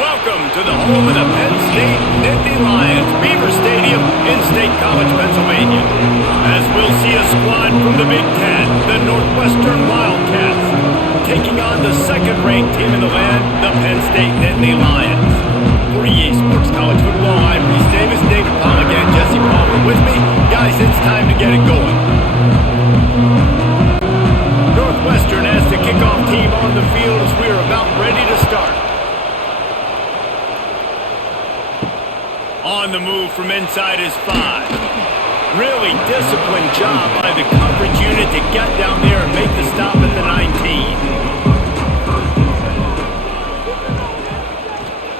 Welcome to the home of the Penn State Nittany Lions, Beaver Stadium in State College, Pennsylvania. As we'll see a squad from the Big Ten, the Northwestern Wildcats, taking on the second-ranked team in the land, the Penn State Nittany Lions. For EA Sports College Football, I'm Reese Davis, David Pollock, and Jesse Palmer with me. Guys, it's time to get it going. Northwestern has the kickoff team on the field as we are about ready to start. On the move from inside his 5. Really disciplined job by the coverage unit to get down there and make the stop at the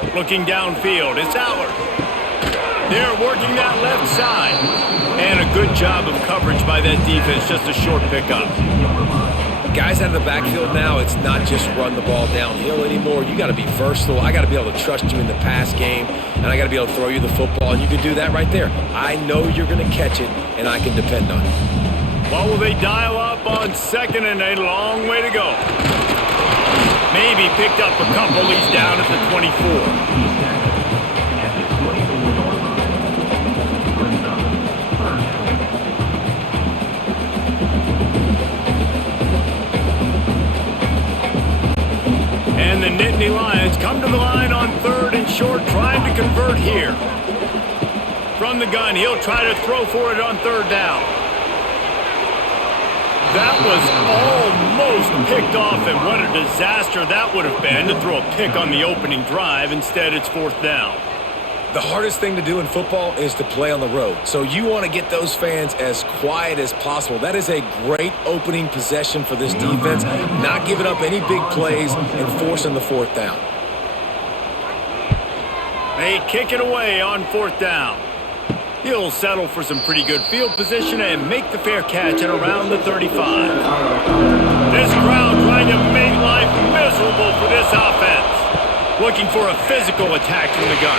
19. Looking downfield, it's Allard. They're working that left side. And a good job of coverage by that defense, just a short pickup. Guys out of the backfield now, it's not just run the ball downhill anymore. You got to be versatile. I got to be able to trust you in the pass game, and I got to be able to throw you the football, and you can do that right there. I know you're going to catch it, and I can depend on it. Well, will they dial up on second and a long way to go? Maybe picked up a couple. He's down at the 24. And the Nittany Lions come to the line on third and short, trying to convert here. From the gun, he'll try to throw for it on third down. That was almost picked off, and what a disaster that would have been to throw a pick on the opening drive. Instead, it's fourth down. The hardest thing to do in football is to play on the road. So you want to get those fans as quiet as possible. That is a great opening possession for this defense, not giving up any big plays and forcing the fourth down. They kick it away on fourth down. He'll settle for some pretty good field position and make the fair catch at around the 35. This crowd trying to make life miserable for this offense. Looking for a physical attack from the gun.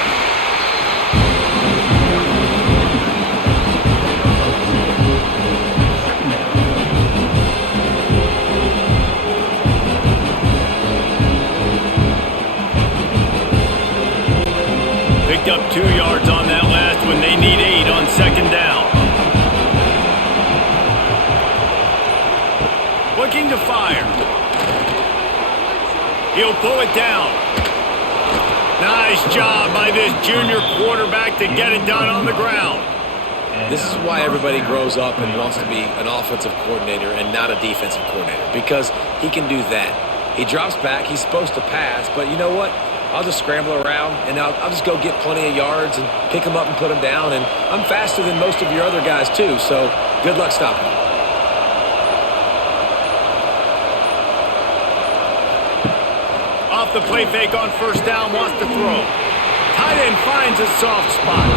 Picked up 2 yards on that last one. They need 8 on second down. Looking to fire. He'll pull it down. Nice job by this junior quarterback to get it done on the ground. This is why everybody grows up and wants to be an offensive coordinator and not a defensive coordinator, because he can do that. He drops back. He's supposed to pass, but you know what? I'll just scramble around, and I'll just go get plenty of yards and pick them up and put them down. And I'm faster than most of your other guys, too, so good luck stopping me. Off the play fake on first down, wants to throw. Tight end finds a soft spot.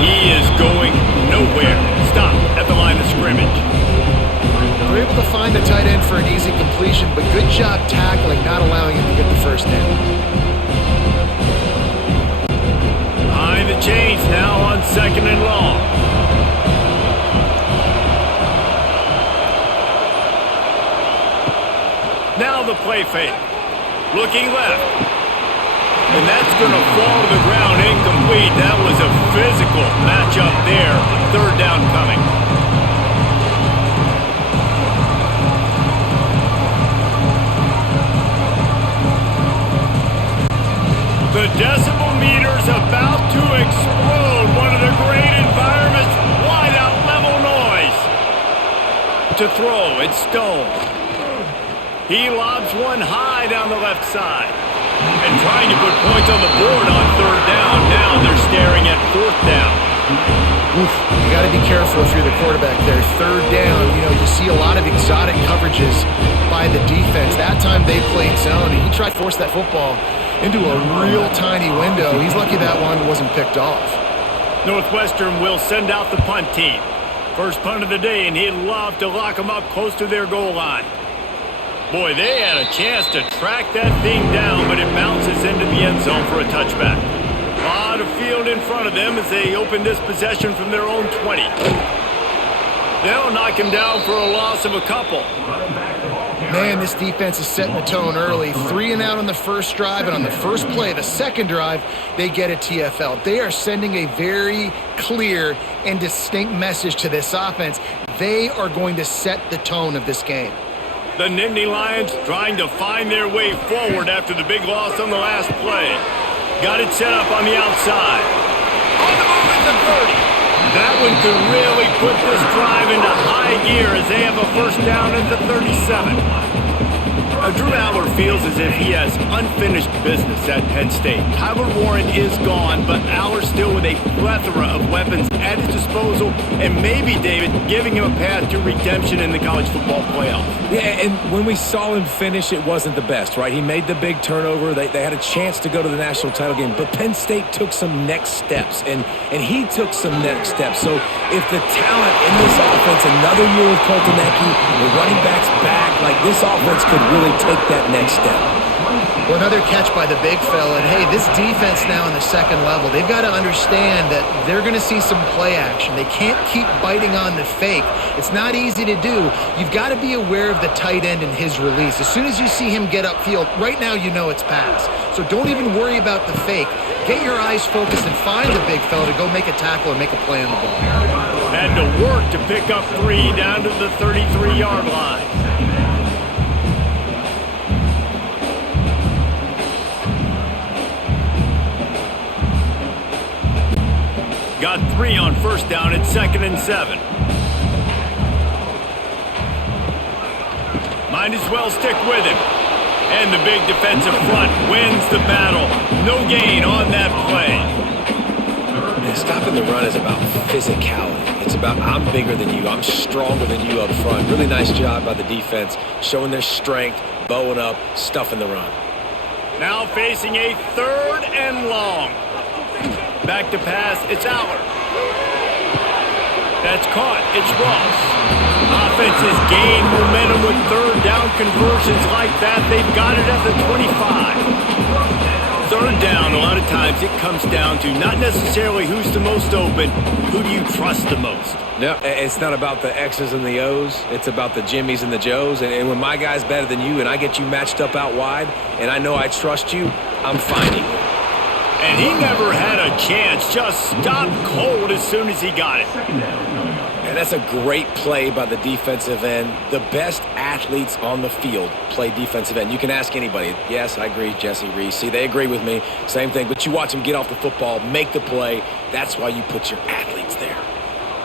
He is going nowhere. Stop at the line of scrimmage. They're able to find the tight end for an easy completion, but good job tackling, not allowing him to get the first down. Behind the chains now on second and long. Now the play fake. Looking left. And that's going to fall to the ground incomplete. That was a physical matchup there. Third down coming. The decibel meter's about to explode. One of the great environments. Wide out level noise. To throw, it's Stone. He lobs one high down the left side. And trying to put points on the board on third down. Now they're staring at fourth down. Oof, you got to be careful if you're the quarterback there. Third down, you see a lot of exotic coverages by the defense. That time they played zone, and he tried to force that football into a real tiny window. He's lucky that one wasn't picked off. Northwestern will send out the punt team. First punt of the day, and he'd love to lock them up close to their goal line. Boy, they had a chance to track that thing down, but it bounces into the end zone for a touchback. A lot of field in front of them as they open this possession from their own 20. They'll knock him down for a loss of a couple. Man, this defense is setting the tone early. 3 and out on the first drive, and on the first play, the second drive, they get a TFL. They are sending a very clear and distinct message to this offense. They are going to set the tone of this game. The Nittany Lions trying to find their way forward after the big loss on the last play. Got it set up on the outside. On the move at the 30. That one could really put this drive into high gear as they have a first down at the 37. Drew Aller feels as if he has unfinished business at Penn State. Tyler Warren is gone, but Aller still with a plethora of weapons at his disposal, and maybe, David, giving him a path to redemption in the college football playoff. Yeah, and when we saw him finish, it wasn't the best, right? He made the big turnover. They had a chance to go to the national title game, but Penn State took some next steps, and he took some next steps. So if the talent in this offense, another year with Coltonecki, the running backs back, like this offense could really take that next step. Well, another catch by the big fella. And, hey, this defense now in the second level, they've got to understand that they're going to see some play action. They can't keep biting on the fake. It's not easy to do. You've got to be aware of the tight end and his release. As soon as you see him get upfield, right now you know it's pass. So don't even worry about the fake. Get your eyes focused and find the big fella to go make a tackle or make a play on the ball. Had to work to pick up 3 down to the 33-yard line. Got 3 on first down at 2nd and 7. Might as well stick with him. And the big defensive front wins the battle. No gain on that play. And stopping the run is about physicality. It's about I'm bigger than you. I'm stronger than you up front. Really nice job by the defense, showing their strength, bowing up, stuffing the run. Now facing a 3rd and long. Back to pass, it's Aller. That's caught, it's Ross. Offenses gain momentum with 3rd down conversions like that. They've got it at the 25. 3rd down, a lot of times it comes down to not necessarily who's the most open, who do you trust the most? No, it's not about the X's and the O's. It's about the Jimmies and the Joes. And when my guy's better than you and I get you matched up out wide and I know I trust you, I'm finding you. And he never had a chance, just stopped cold as soon as he got it. And that's a great play by the defensive end. The best athletes on the field play defensive end. You can ask anybody. Yes, I agree, Jesse Reese. See, they agree with me. Same thing. But you watch them get off the football, make the play. That's why you put your athletes there.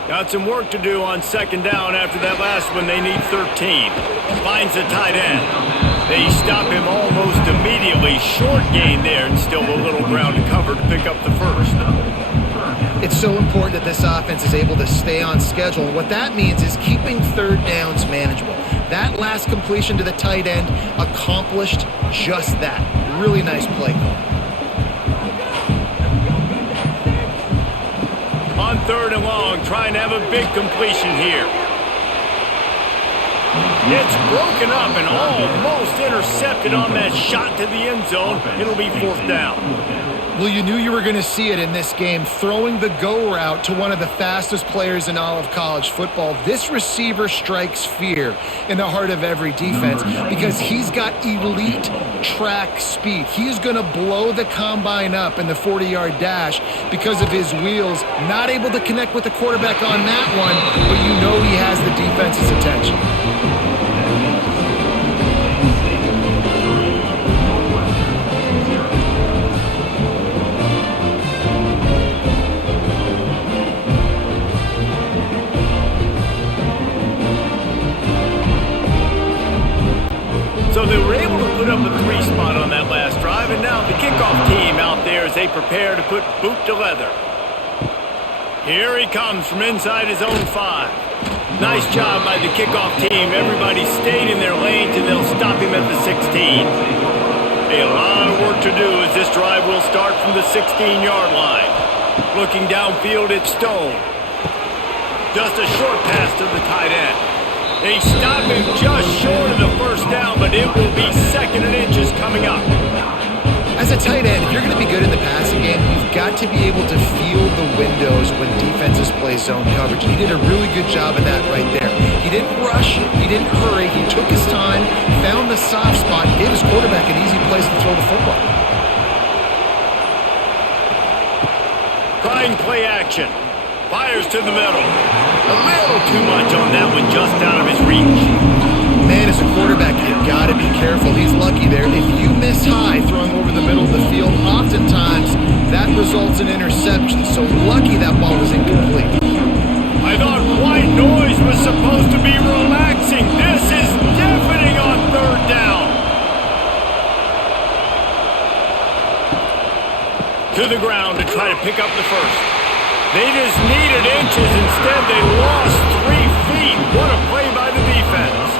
Got some work to do on 2nd down after that last one. They need 13. Finds the tight end. They stop him almost immediately. Short gain there, and still a little ground to cover to pick up the first. It's so important that this offense is able to stay on schedule. And what that means is keeping 3rd downs manageable. That last completion to the tight end accomplished just that. Really nice play call. On 3rd and long, trying to have a big completion here. It's broken up and almost intercepted on that shot to the end zone. It'll be 4th down. Well, you knew you were going to see it in this game, throwing the go route to one of the fastest players in all of college football. This receiver strikes fear in the heart of every defense because he's got elite track speed. He's going to blow the combine up in the 40-yard dash because of his wheels. Not able to connect with the quarterback on that one, but you know he has the defense's attention. So they were able to put up a 3 spot on that last drive, and now the kickoff team out there as they prepare to put boot to leather. Here he comes from inside his own 5. Nice job by the kickoff team. Everybody stayed in their lanes, and they'll stop him at the 16. A lot of work to do as this drive will start from the 16-yard line. Looking downfield, it's Stone. Just a short pass to the tight end. They stop him just short of the first down, but it will be 2nd and inches coming up. As a tight end, if you're going to be good in the passing game, you've got to be able to feel the windows when defenses play zone coverage. He did a really good job of that right there. He didn't rush, he didn't hurry, he took his time, found the soft spot, gave his quarterback an easy place to throw the football. Trying play action. Fires to the middle. A little too much on that one, just out of his reach. Man, as a quarterback, you've got to be careful. He's lucky there. If you miss high throwing over the middle of the field, oftentimes that results in interception. So lucky that ball was incomplete. I thought white noise was supposed to be relaxing. This is deafening on third down. To the ground to try to pick up the first. They just needed inches. Instead, they lost 3 feet. What a play by the defense.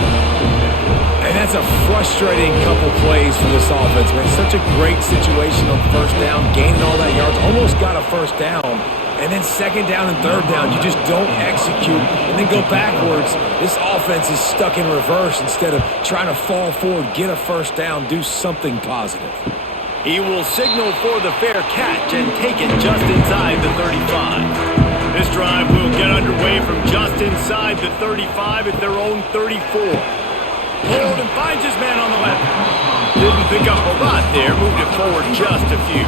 And that's a frustrating couple plays for this offense, man. Such a great situation on first down, gaining all that yards, almost got a first down. And then second down and third down, you just don't execute and then go backwards. This offense is stuck in reverse instead of trying to fall forward, get a first down, do something positive. He will signal for the fair catch and take it just inside the 35. This drive will get underway from just inside the 35 at their own 34. Hold and finds his man on the left. Didn't pick up a lot there, moved it forward just a few.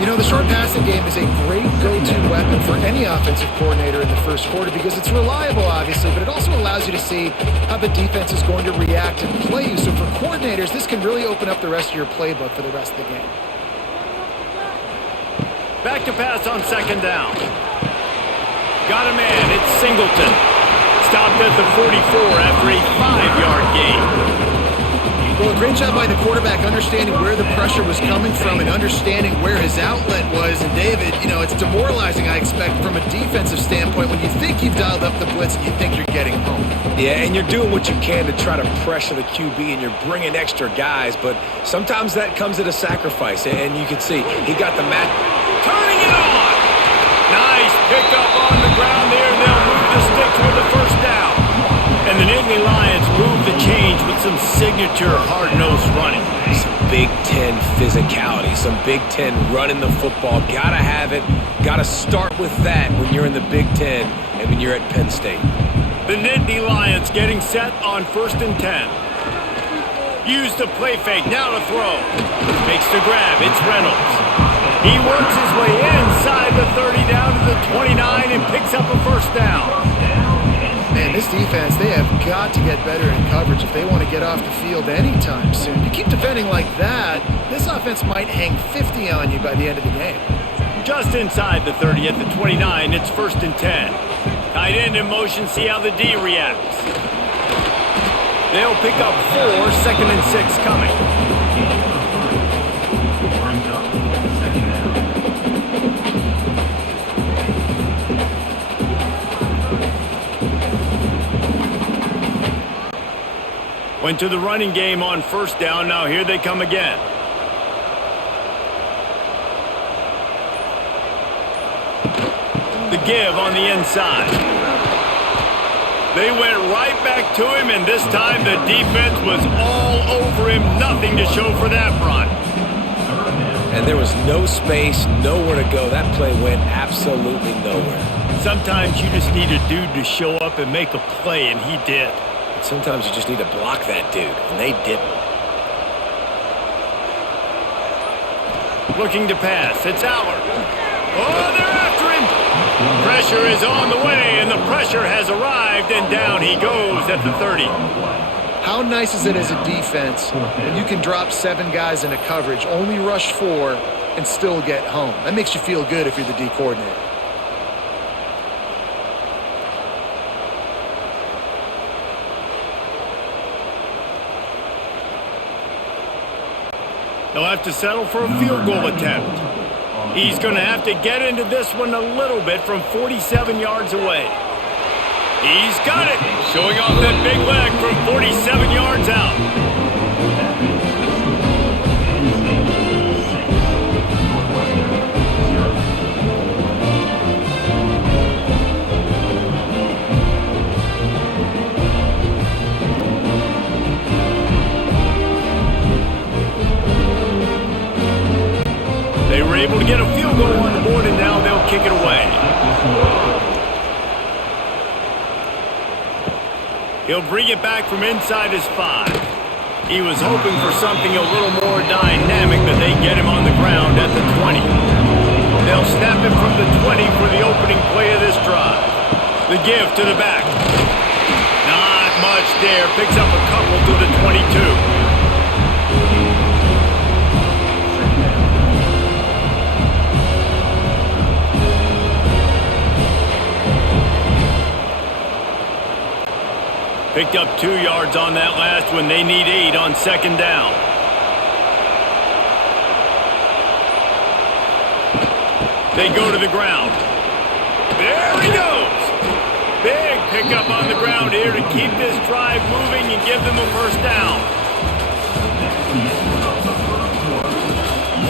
You know, the short passing game is a great go-to weapon for any offensive coordinator in the first quarter because it's reliable, obviously, but it also allows you to see how the defense is going to react and play you. So for coordinators, this can really open up the rest of your playbook for the rest of the game. Back to pass on second down. Got a man, it's Singleton. Stopped at the 44 after a 5-yard gain. Well, a great job by the quarterback understanding where the pressure was coming from and understanding where his outlet was. And David, you know, it's demoralizing, I expect, from a defensive standpoint when you think you've dialed up the blitz and you think you're getting home. Yeah, and you're doing what you can to try to pressure the QB and you're bringing extra guys, but sometimes that comes at a sacrifice. And you can see he got the match. Turning it on! Nice pickup on the ground there. They'll move the sticks with the first down. And the Nittany Lions move the change with some signature hard-nosed running. Some Big Ten physicality, some Big Ten running the football. Gotta have it. Gotta start with that when you're in the Big Ten and when you're at Penn State. The Nittany Lions getting set on 1st and 10. Use the play fake, now to throw. Makes the grab, it's Reynolds. He works his way inside the 30 down to the 29 and picks up a first down. Man, this defense, they have got to get better in coverage if they want to get off the field anytime soon. You keep defending like that, this offense might hang 50 on you by the end of the game. Just inside the 30 at the 29, it's 1st and 10. Tight end in motion, see how the D reacts. They'll pick up 4, 2nd and 6 coming. Went to the running game on first down. Now here they come again. The give on the inside. They went right back to him, and this time the defense was all over him. Nothing to show for that run. And there was no space, nowhere to go. That play went absolutely nowhere. Sometimes you just need a dude to show up and make a play, and he did. Sometimes you just need to block that dude, and they didn't. Looking to pass. It's Allard. Oh, they're after him. Pressure is on the way, and the pressure has arrived, and down he goes at the 30. How nice is it as a defense when you can drop 7 guys into coverage, only rush 4, and still get home? That makes you feel good if you're the D coordinator. They'll have to settle for a field goal attempt. He's going to have to get into this one a little bit from 47 yards away. He's got it. Showing off that big leg from 47 yards out. They were able to get a field goal on the board, and now they'll kick it away. He'll bring it back from inside his 5. He was hoping for something a little more dynamic, but they get him on the ground at the 20. They'll snap him from the 20 for the opening play of this drive. The give to the back. Not much there. Picks up a couple to the 22. Picked up 2 yards on that last one. They need 8 on second down. They go to the ground. There he goes. Big pickup on the ground here to keep this drive moving and give them a first down.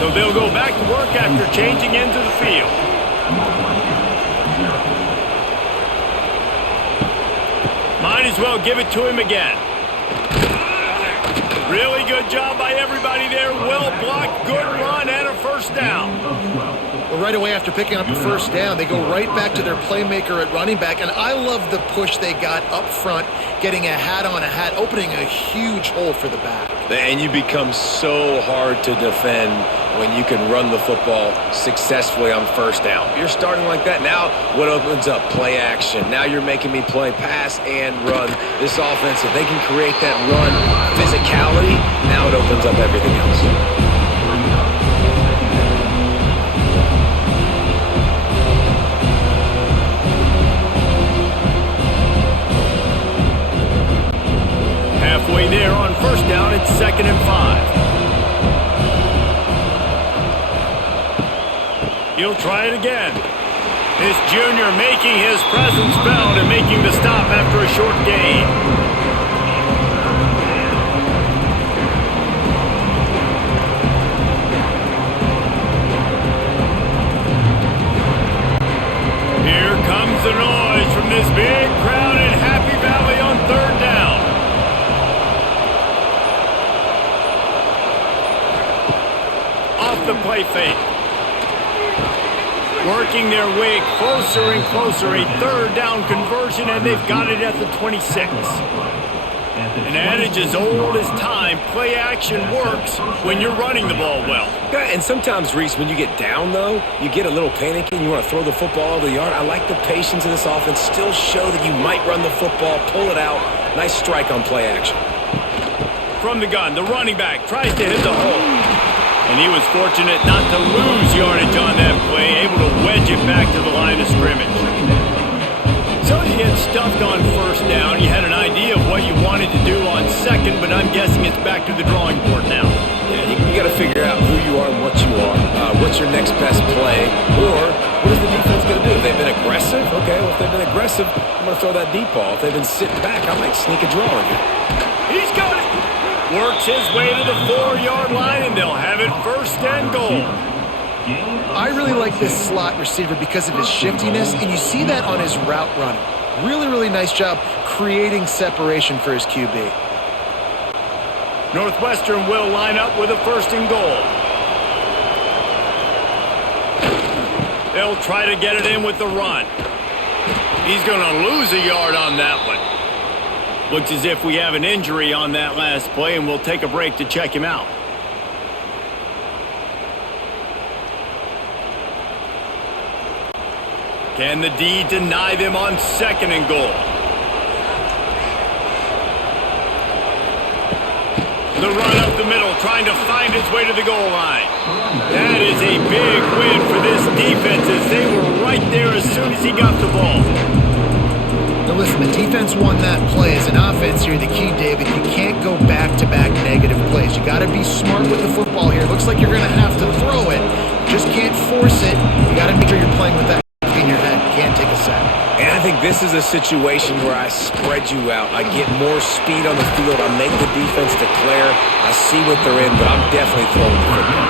So they'll go back to work after changing into the field. Might as well give it to him again. Really good job by everybody there. Well blocked, good run, and a first down. Well, right away after picking up a first down, they go right back to their playmaker at running back. And I love the push they got up front, getting a hat on a hat, opening a huge hole for the back. And you become so hard to defend when you can run the football successfully on first down. You're starting like that. Now what opens up? Play action. Now you're making me play pass and run. This offense, if they can create that run physicality, now it opens up everything else. Halfway there on first down, it's 2nd and 5. He'll try it again. This junior making his presence felt and making the stop after a short gain. Here comes the noise from this big crowd in Happy Valley on 3rd down. Off the play fake. Working their way closer and closer. A 3rd down conversion, and they've got it at the 26. An adage as old as time, play action works when you're running the ball well. Yeah, and sometimes, Reese, when you get down, though, you get a little panicky and you want to throw the football over the yard. I like the patience of this offense. Still show that you might run the football, pull it out. Nice strike on play action. From the gun, the running back tries to hit the hole. And he was fortunate not to lose yardage on that play, able to wedge it back to the line of scrimmage. So you get stuffed on first down. You had an idea of what you wanted to do on second, but I'm guessing it's back to the drawing board now. Yeah, you got to figure out who you are and what you are. What's your next best play? Or what is the defense going to do? If they've been aggressive, okay, well, if they've been aggressive, I'm going to throw that deep ball. If they've been sitting back, I might sneak a draw in here. He's got it. Works his way to the 4-yard line, and they'll have it 1st and goal. I really like this slot receiver because of his shiftiness, and you see that on his route running. Really, really nice job creating separation for his QB. Northwestern will line up with a 1st and goal. They'll try to get it in with the run. He's going to lose a yard on that one. Looks as if we have an injury on that last play, and we'll take a break to check him out. Can the D deny them on 2nd and goal? The run up the middle, trying to find its way to the goal line. That is a big win for this defense, as they were right there as soon as he got the ball. Now listen, the defense won that play. As an offense here, the key, David, you can't go back-to-back negative plays. You got to be smart with the football here. Looks like you're going to have to throw it. You just can't force it. You got to make sure you're playing with that in your head. You can't take a sack. And I think this is a situation where I spread you out. I get more speed on the field. I make the defense declare. I see what they're in, but I'm definitely throwing the football.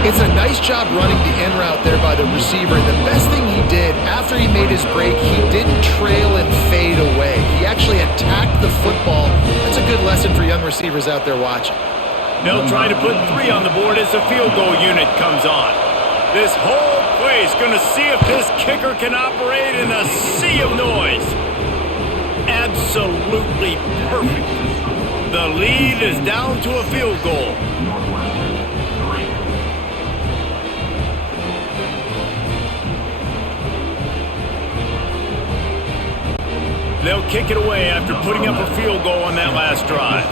It's a nice job running the in route there by the receiver. And the best thing he did after he made his break, he didn't trail and fade away. He actually attacked the football. That's a good lesson for young receivers out there watching. They'll try to put 3 on the board as the field goal unit comes on. This whole place going to see if this kicker can operate in a sea of noise. Absolutely perfect. The lead is down to a field goal. They'll kick it away after putting up a field goal on that last drive.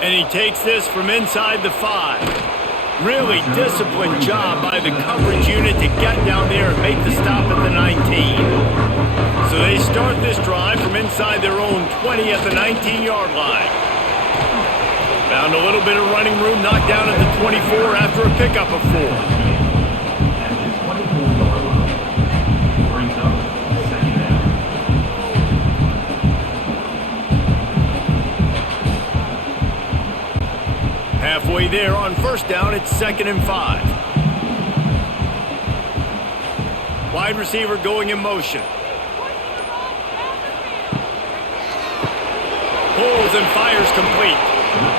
And he takes this from inside the 5. Really disciplined job by the coverage unit to get down there and make the stop at the 19. So they start this drive from inside their own 20 at the 19-yard line. Found a little bit of running room, knocked down at the 24 after a pickup of 4. Halfway there on first down, it's 2nd and 5. Wide receiver going in motion. Pulls and fires complete.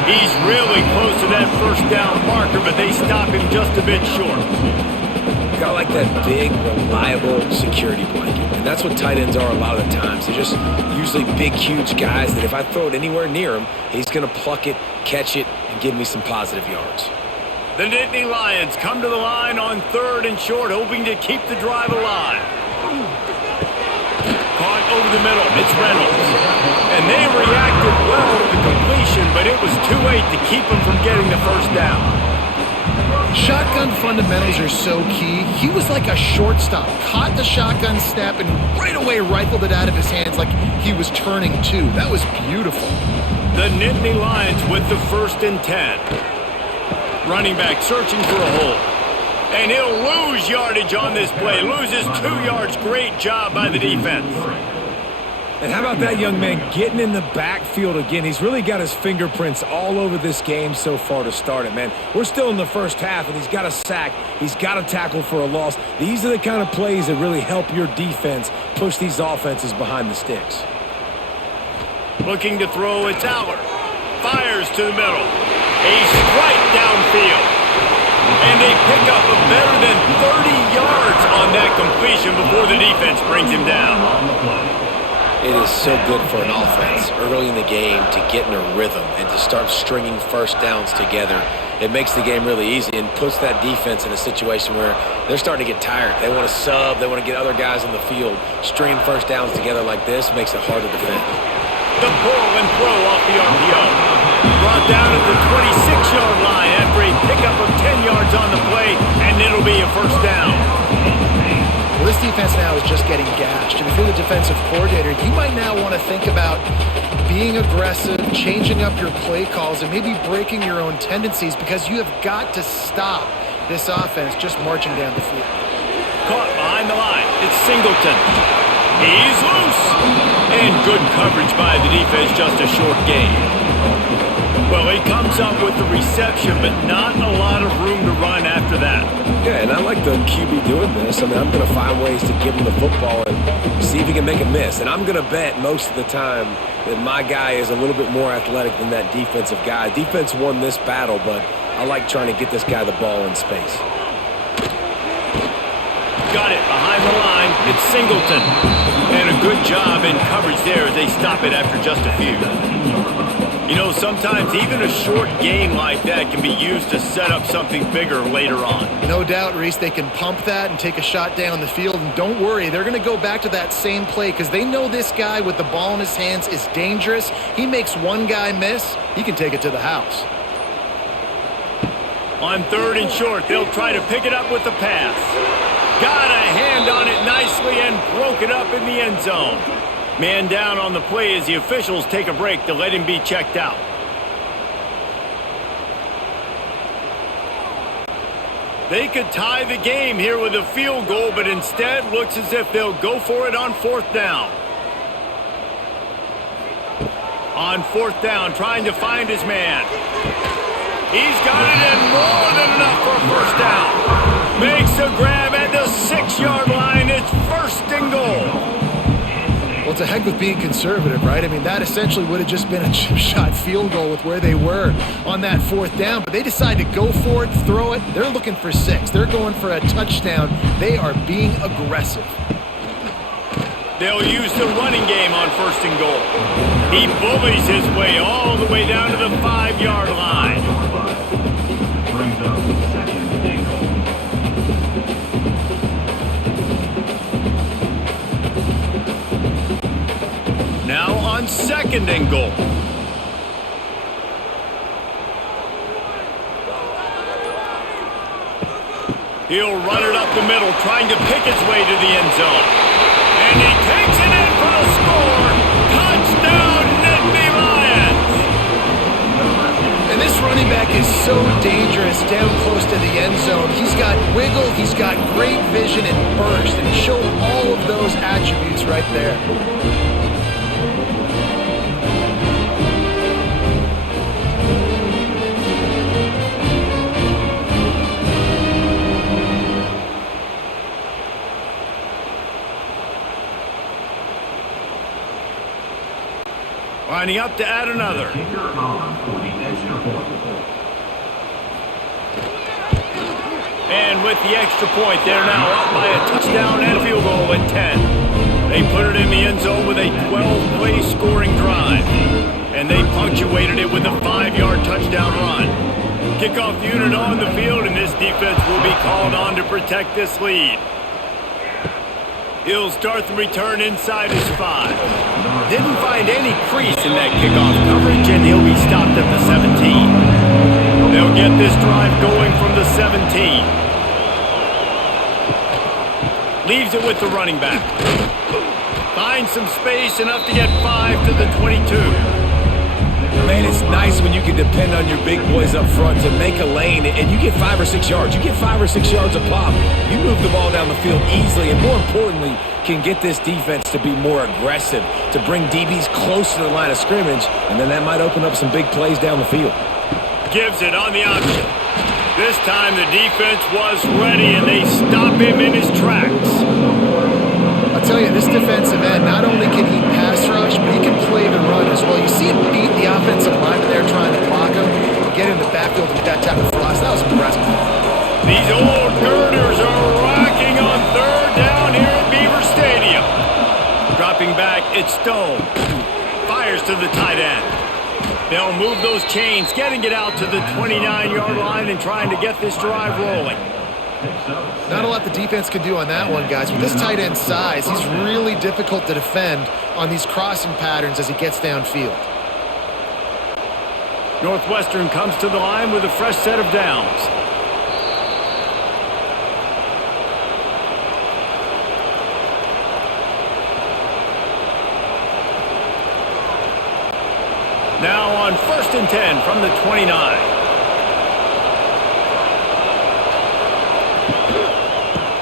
He's really close to that first down marker, but they stop him just a bit short. Got like that big, reliable security blanket. And that's what tight ends are a lot of the times. They're just usually big, huge guys that if I throw it anywhere near him, he's going to pluck it, catch it, and give me some positive yards. The Nittany Lions come to the line on 3rd and short, hoping to keep the drive alive. Caught over the middle. It's Reynolds. And they reacted well to the completion, but it was too late to keep him from getting the first down. Shotgun fundamentals are so key. He was like a shortstop, caught the shotgun snap and right away rifled it out of his hands like he was turning 2. That was beautiful. The Nittany Lions with the 1st and 10. Running back searching for a hole. And he'll lose yardage on this play. Loses 2 yards. Great job by the defense. And how about that young man getting in the backfield again? He's really got his fingerprints all over this game so far to start it, man. We're still in the first half, and he's got a sack. He's got a tackle for a loss. These are the kind of plays that really help your defense push these offenses behind the sticks. Looking to throw, it's Aller. Fires to the middle. A strike downfield. And they pick up a better than 30 yards on that completion before the defense brings him down. It is so good for an offense early in the game to get in a rhythm and to start stringing first downs together. It makes the game really easy and puts that defense in a situation where they're starting to get tired. They want to sub. They want to get other guys on the field. Stringing first downs together like this makes it hard to defend. The pull and throw off the RPO. Brought down at the 26-yard line after a pickup of 10 yards on the play, and it'll be a first down. Well, this defense now is just getting gashed. And if you're the defensive coordinator, you might now want to think about being aggressive, changing up your play calls, and maybe breaking your own tendencies because you have got to stop this offense just marching down the field. Caught behind the line. It's Singleton. He's loose. And good coverage by the defense, just a short gain. Well, he comes up with the reception, but not a lot of room to run after that. Yeah, and I like the QB doing this. I mean, I'm going to find ways to give him the football and see if he can make a miss. And I'm going to bet most of the time that my guy is a little bit more athletic than that defensive guy. Defense won this battle, but I like trying to get this guy the ball in space. Got it behind the line. It's Singleton. And a good job in coverage there as they stop it after just a few. You know, sometimes even a short game like that can be used to set up something bigger later on. No doubt, Reese, they can pump that and take a shot down the field. And don't worry, they're going to go back to that same play because they know this guy with the ball in his hands is dangerous. He makes one guy miss, he can take it to the house. On 3rd and short, they'll try to pick it up with the pass. Got a hand on it nicely and broke it up in the end zone. Man down on the play as the officials take a break to let him be checked out. They could tie the game here with a field goal, but instead looks as if they'll go for it on 4th down. On 4th down, trying to find his man. He's got it in more than enough for a first down. Makes a grab at the 6-yard line. It's 1st and goal. Well, it's a heck of being conservative, right? I mean, that essentially would have just been a chip shot field goal with where they were on that 4th down. But they decide to go for it, throw it. They're looking for 6. They're going for a touchdown. They are being aggressive. They'll use the running game on 1st and goal. He bullies his way all the way down to the 5-yard line. Now on 2nd and goal. He'll run it up the middle, trying to pick his way to the end zone. And he takes it in for the score. Touchdown, Nittany Lions! And this running back is so dangerous down close to the end zone. He's got wiggle, he's got great vision and burst, and he showed all of those attributes right there. Lining up to add another. And with the extra point, they're now up by a touchdown and field goal at 10. They put it in the end zone with a 12-play scoring drive. And they punctuated it with a 5-yard touchdown run. Kickoff unit on the field, and this defense will be called on to protect this lead. He'll start the return inside his 5. Didn't find any crease in that kickoff coverage, and he'll be stopped at the 17. They'll get this drive going from the 17. Leaves it with the running back. Finds some space, enough to get 5 to the 22. Man, it's nice when you can depend on your big boys up front to make a lane, and you get 5 or 6 yards. You get 5 or 6 yards a pop. You move the ball down the field easily, and more importantly, can get this defense to be more aggressive, to bring DBs close to the line of scrimmage, and then that might open up some big plays down the field. Gives it on the option. This time the defense was ready, and they stop him in his tracks. I'll tell you, this defensive end, not only can he pass rush, but he can play the run as well. You see him beat the offensive lineman there trying to block him and get in the backfield with that type of thrust. That was impressive. These old girders are rocking on 3rd down here at Beaver Stadium. Dropping back, it's Stone. Fires to the tight end. They'll move those chains, getting it out to the 29-yard line and trying to get this drive rolling. Not a lot the defense can do on that one, guys. With this tight end size, he's really difficult to defend on these crossing patterns as he gets downfield. Northwestern comes to the line with a fresh set of downs. Now on 1st and 10 from the 29.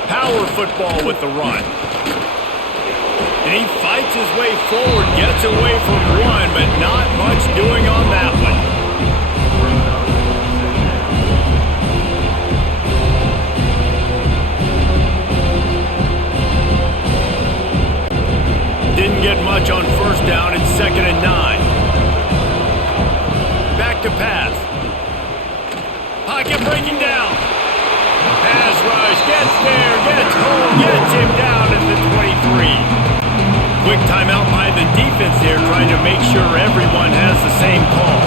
Power football with the run. And he fights his way forward, gets away from one, but not much doing on that one. Didn't get much on 1st down. It's 2nd and 9. Back to pass. Pocket breaking down. Pass rush, gets there, gets home, gets him down at the 23. Quick timeout by the defense there, trying to make sure everyone has the same call.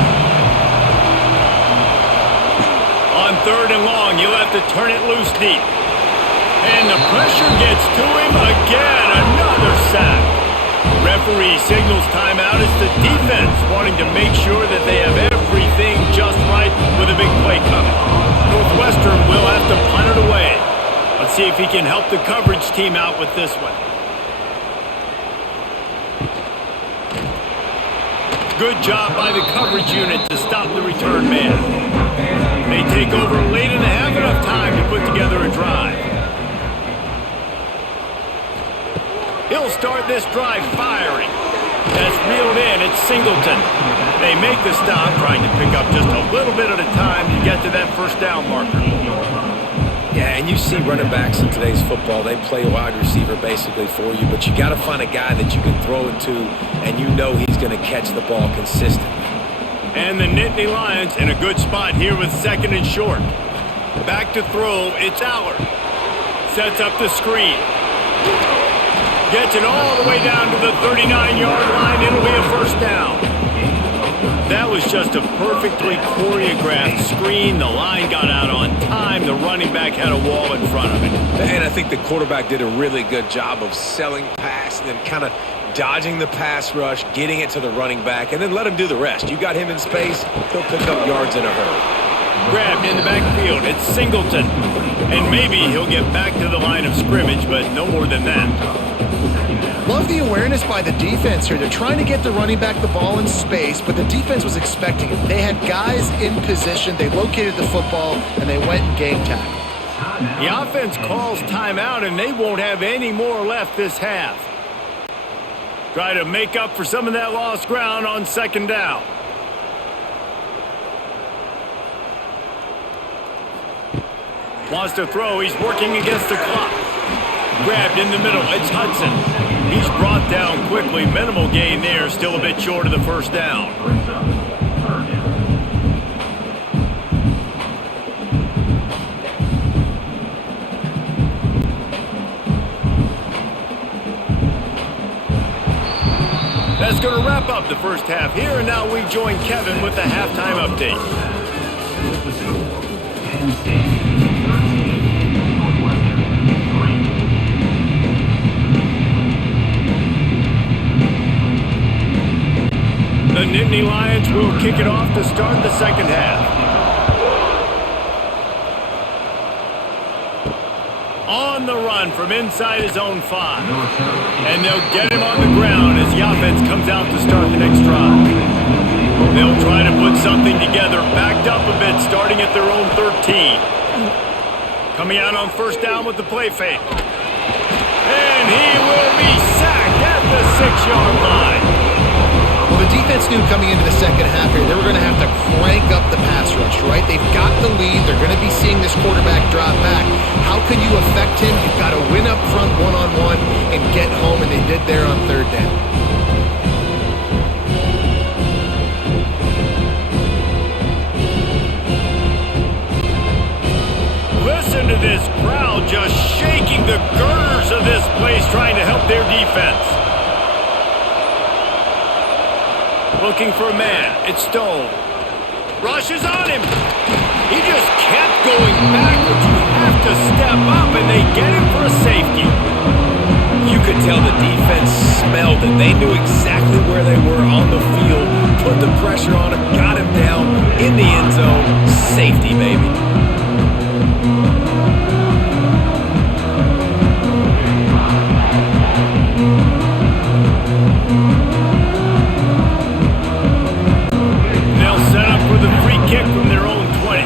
On 3rd and long, you'll have to turn it loose deep. And the pressure gets to him again, another sack. Referee signals timeout as the defense wanting to make sure that they have everything just right with a big play coming. Northwestern will have to punt it away. Let's see if he can help the coverage team out with this one. Good job by the coverage unit to stop the return man. They take over late and have enough time to put together a drive. He'll start this drive firing. That's reeled in. It's Singleton. They make the stop, trying to pick up just a little bit at a time to get to that 1st down marker. Yeah, and you see running backs in today's football, they play wide receiver basically for you, but you got to find a guy that you can throw it to and you know he's going to catch the ball consistently. And the Nittany Lions in a good spot here with 2nd and short. Back to throw, it's Allard. Sets up the screen. Gets it all the way down to the 39-yard line. It'll be a first down. That was just a perfectly choreographed screen. The line got out on time. The running back had a wall in front of it. And I think the quarterback did a really good job of selling pass and then kind of dodging the pass rush, getting it to the running back, and then let him do the rest. You got him in space, he'll pick up yards in a hurry. Grabbed in the backfield. It's Singleton. And maybe he'll get back to the line of scrimmage, but no more than that. Love the awareness by the defense here. They're trying to get the running back the ball in space, but the defense was expecting it. They had guys in position. They located the football, and they went and game tackle. The offense calls timeout, and they won't have any more left this half. Try to make up for some of that lost ground on 2nd down. Wants to throw. He's working against the clock. Grabbed in the middle. It's Hudson. He's brought down quickly. Minimal gain there. Still a bit short of the first down. That's going to wrap up the first half here, and now we join Kevin with the halftime update. Penn State 13, Northwestern 3. The Nittany Lions will kick it off to start the second half. On the run from inside his own 5. And they'll get him on the ground as the offense comes out to start the next drive. They'll try to put something together, backed up a bit, starting at their own 13. Coming out on first down with the play fake. And he will be sacked at the 6-yard line. Well, the defense knew coming into the second half here, they were going to have to crank up the pass rush, right? They've got the lead. They're going to be seeing this quarterback drop back. How can you affect him? You've got to win up front one-on-one and get home, and they did there on 3rd down. Listen to this crowd just shaking the girders of this place, trying to help their defense. Looking for a man. It's Stone. Rushes on him. He just kept going backwards. You have to step up, and they get him for a safety. You could tell the defense smelled it. They knew exactly where they were on the field, put the pressure on him, got him down in the end zone. Safety, baby. Kick from their own 20.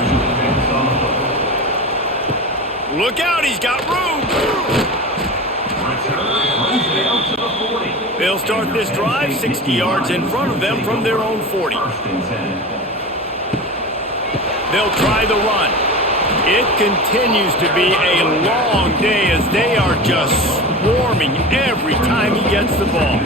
Look out, he's got room. They'll start this drive 60 yards in front of them from their own 40. They'll try the run. It continues to be a long day as they are just swarming every time he gets the ball.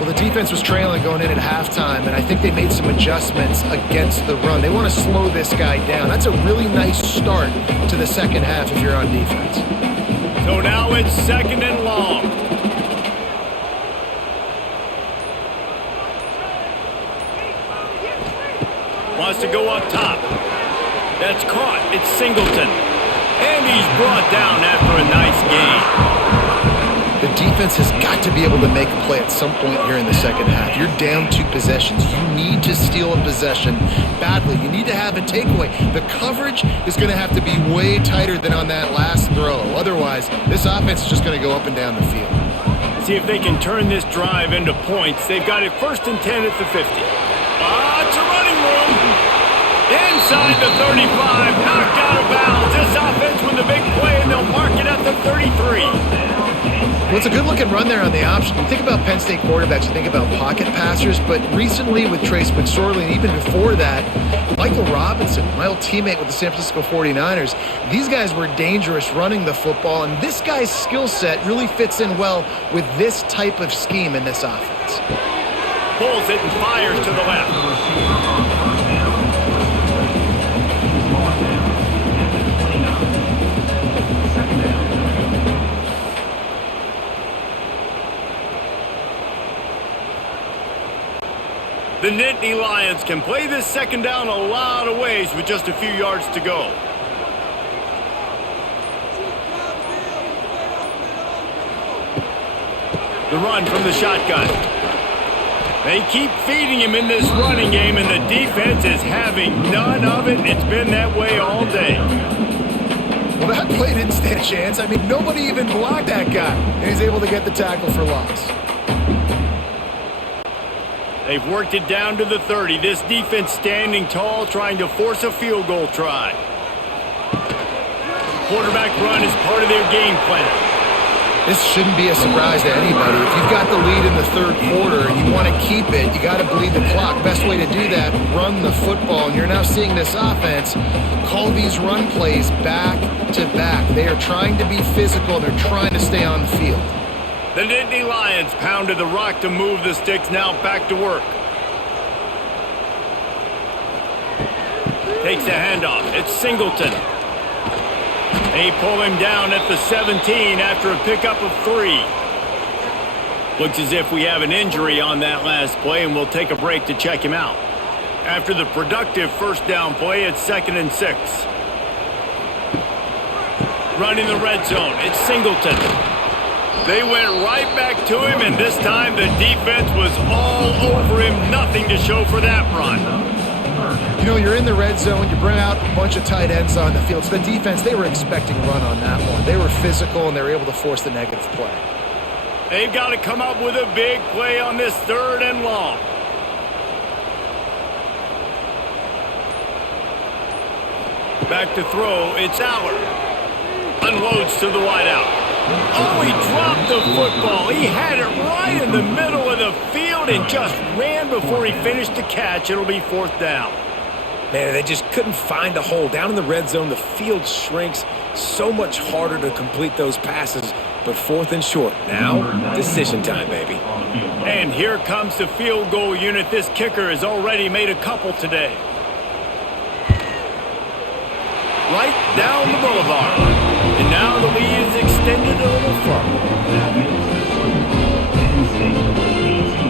Well, the defense was trailing going in at halftime, and I think they made some adjustments against the run. They want to slow this guy down. That's a really nice start to the second half if you're on defense. So now it's 2nd and long. Wants to go up top. That's caught. It's Singleton. And he's brought down after a nice gain. The defense has got to be able to make a play at some point here in the second half. You're down 2 possessions. You need to steal a possession badly. You need to have a takeaway. The coverage is going to have to be way tighter than on that last throw. Otherwise, this offense is just going to go up and down the field. See if they can turn this drive into points. They've got it 1st and 10 at the 50. It's a running room. Inside the 35, knocked out of bounds. This offense with a big play, and they'll mark it at the 33. Well, it's a good-looking run there on the option. You think about Penn State quarterbacks, you think about pocket passers, but recently with Trace McSorley, and even before that, Michael Robinson, my style teammate with the San Francisco 49ers. These guys were dangerous running the football, and this guy's skill set really fits in well with this type of scheme in this offense. Pulls it and fires to the left. The receiver on first down. Ball down at the 29. Second down. The Nittany Lions can play this second down a lot of ways with just a few yards to go. The run from the shotgun. They keep feeding him in this running game, and the defense is having none of it. It's been that way all day. Well, that play didn't stand a chance. I mean, nobody even blocked that guy, and he's able to get the tackle for loss. They've worked it down to the 30. This defense standing tall, trying to force a field goal try. Quarterback run is part of their game plan. This shouldn't be a surprise to anybody. If you've got the lead in the third quarter and you want to keep it, you got to bleed the clock. Best way to do that, run the football. And you're now seeing this offense call these run plays back to back. They are trying to be physical. They're trying to stay on the field. The Nittany Lions pounded the rock to move the sticks, now back to work. Takes the handoff. It's Singleton. They pull him down at the 17 after a pickup of 3. Looks as if we have an injury on that last play, and we'll take a break to check him out. After the productive first down play, it's 2nd and 6. Running the red zone. It's Singleton. They went right back to him, and this time the defense was all over him. Nothing to show for that run. You know, you're in the red zone. You bring out a bunch of tight ends on the field. So the defense, they were expecting a run on that one. They were physical, and they were able to force the negative play. They've got to come up with a big play on this 3rd and long. Back to throw. It's Allard. Unloads to the wideout. Oh, he dropped the football. He had it right in the middle of the field and just ran before he finished the catch. It'll be 4th down. Man, they just couldn't find a hole. Down in the red zone, the field shrinks. So much harder to complete those passes. But 4th and short. Now, decision time, baby. And here comes the field goal unit. This kicker has already made a couple today. Right down the boulevard. And now the lead is extended a little further. That makes the score Penn State 18,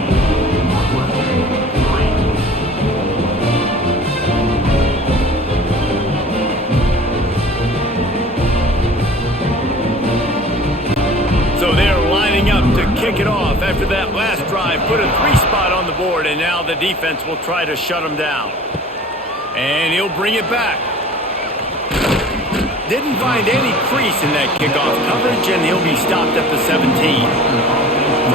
Northwestern 3. So they're lining up to kick it off after that last drive. Put a 3-spot on the board, and now the defense will try to shut them down. And he'll bring it back. Didn't find any crease in that kickoff coverage, and he'll be stopped at the 17.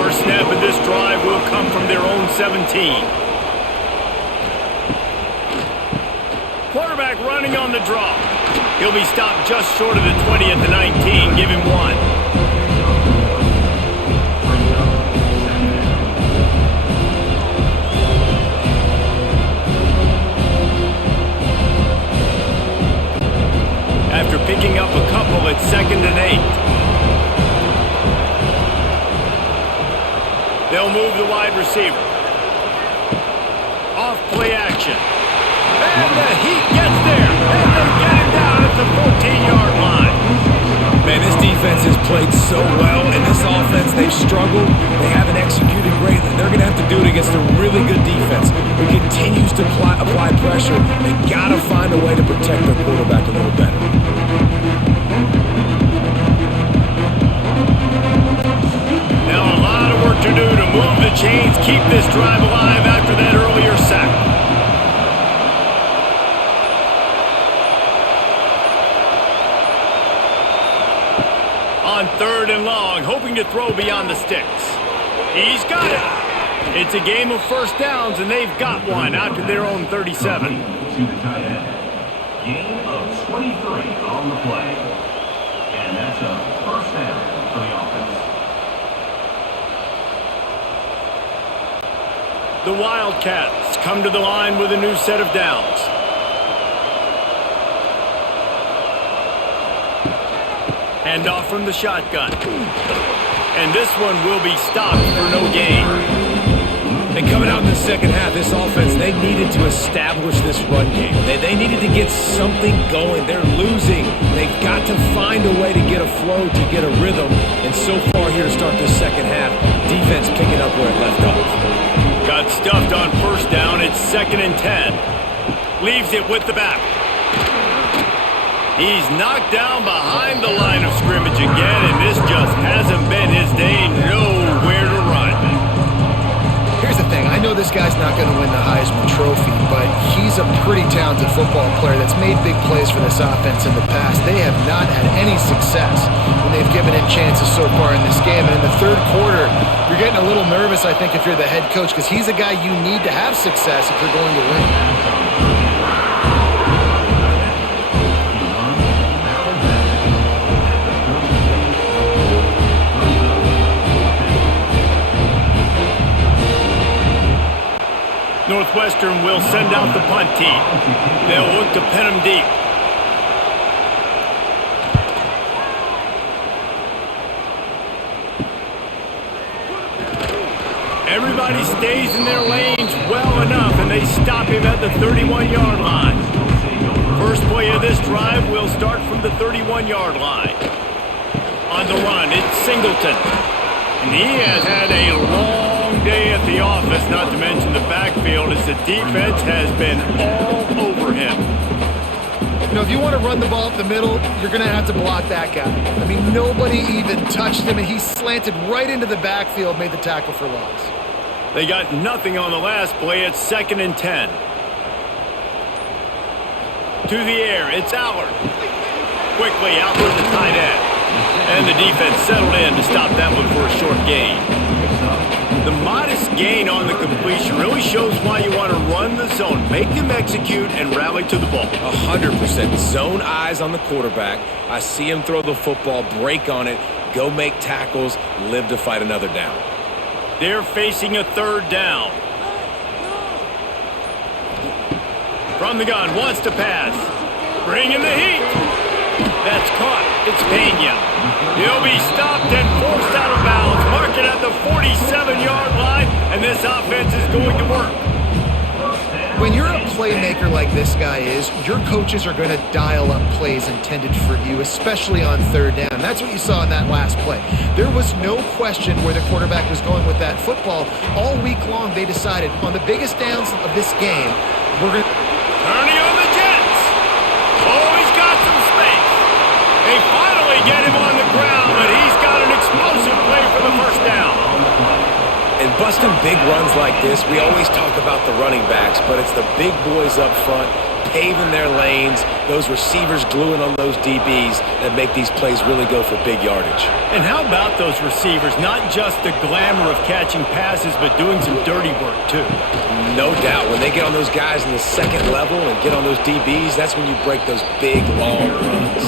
First snap of this drive will come from their own 17. Quarterback running on the draw. He'll be stopped just short of the 20 at the 19. Give him 1. After picking up a couple, it's 2nd and 8. They'll move the wide receiver. Off play action. And the Heat gets there. And they get him down at the 14-yard line. Man, this defense has played so well. In this offense, they've struggled. They haven't executed greatly. They're going to have to do it against a really good defense who continues to apply pressure. They've got to find a way to protect their quarterback a little better. Now a lot of work to do to move the chains, keep this drive alive after that earlier sack. On 3rd and long, hoping to throw beyond the sticks. He's got it. It's a game of first downs, and they've got one out to their own 37. To the tight end. Gain of 23 on the play. And that's a first down for the offense. The Wildcats come to the line with a new set of downs. Handoff from the shotgun. And this one will be stopped for no gain. And coming out in the second half, this offense, they needed to establish this run game. They needed to get something going. They're losing. They've got to find a way to get a flow, to get a rhythm. And so far here to start this second half, defense picking up where it left off. Got stuffed on first down. It's 2nd and 10. Leaves it with the back. He's knocked down behind the line of scrimmage again, and this just hasn't been his day. Nowhere to run. Here's the thing. I know this guy's not going to win the Heisman Trophy, but he's a pretty talented football player that's made big plays for this offense in the past. They have not had any success when they've given him chances so far in this game. And in the third quarter, you're getting a little nervous, I think, if you're the head coach, because he's a guy you need to have success if you're going to win. Northwestern will send out the punt team. They'll look to pin him deep. Everybody stays in their lanes well enough, and they stop him at the 31-yard line. First play of this drive will start from the 31-yard line. On the run, it's Singleton. And he has had a long day at the office, not to mention the backfield, as the defense has been all over him. You know, if you want to run the ball up the middle, you're going to have to block that guy. I mean, nobody even touched him, and he slanted right into the backfield, made the tackle for loss. They got nothing on the last play. It's 2nd and 10. To the air, it's Allard. Quickly out with the tight end. And the defense settled in to stop that one for a short gain. The modest gain on the completion really shows why you want to run the zone. Make them execute and rally to the ball. 100%. Zone eyes on the quarterback. I see him throw the football, break on it, go make tackles, live to fight another down. They're facing a 3rd down. From the gun, wants to pass. Bringing the heat. That's caught. It's Pena. He'll be stopped and forced out of bounds. Mark it at the 47-yard line, and this offense is going to work. When you're a playmaker like this guy is, your coaches are going to dial up plays intended for you, especially on 3rd down. That's what you saw in that last play. There was no question where the quarterback was going with that football. All week long, they decided on the biggest downs of this game, we're going to... Turning on the Jets. Oh, he's got some space. They finally get him on the ground, but he's got an explosive play for the first down. And busting big runs like this, we always talk about the running backs, but it's the big boys up front, paving their lanes, those receivers gluing on those DBs that make these plays really go for big yardage. And how about those receivers? Not just the glamour of catching passes, but doing some dirty work, too. No doubt. When they get on those guys in the second level and get on those DBs, that's when you break those big, long runs.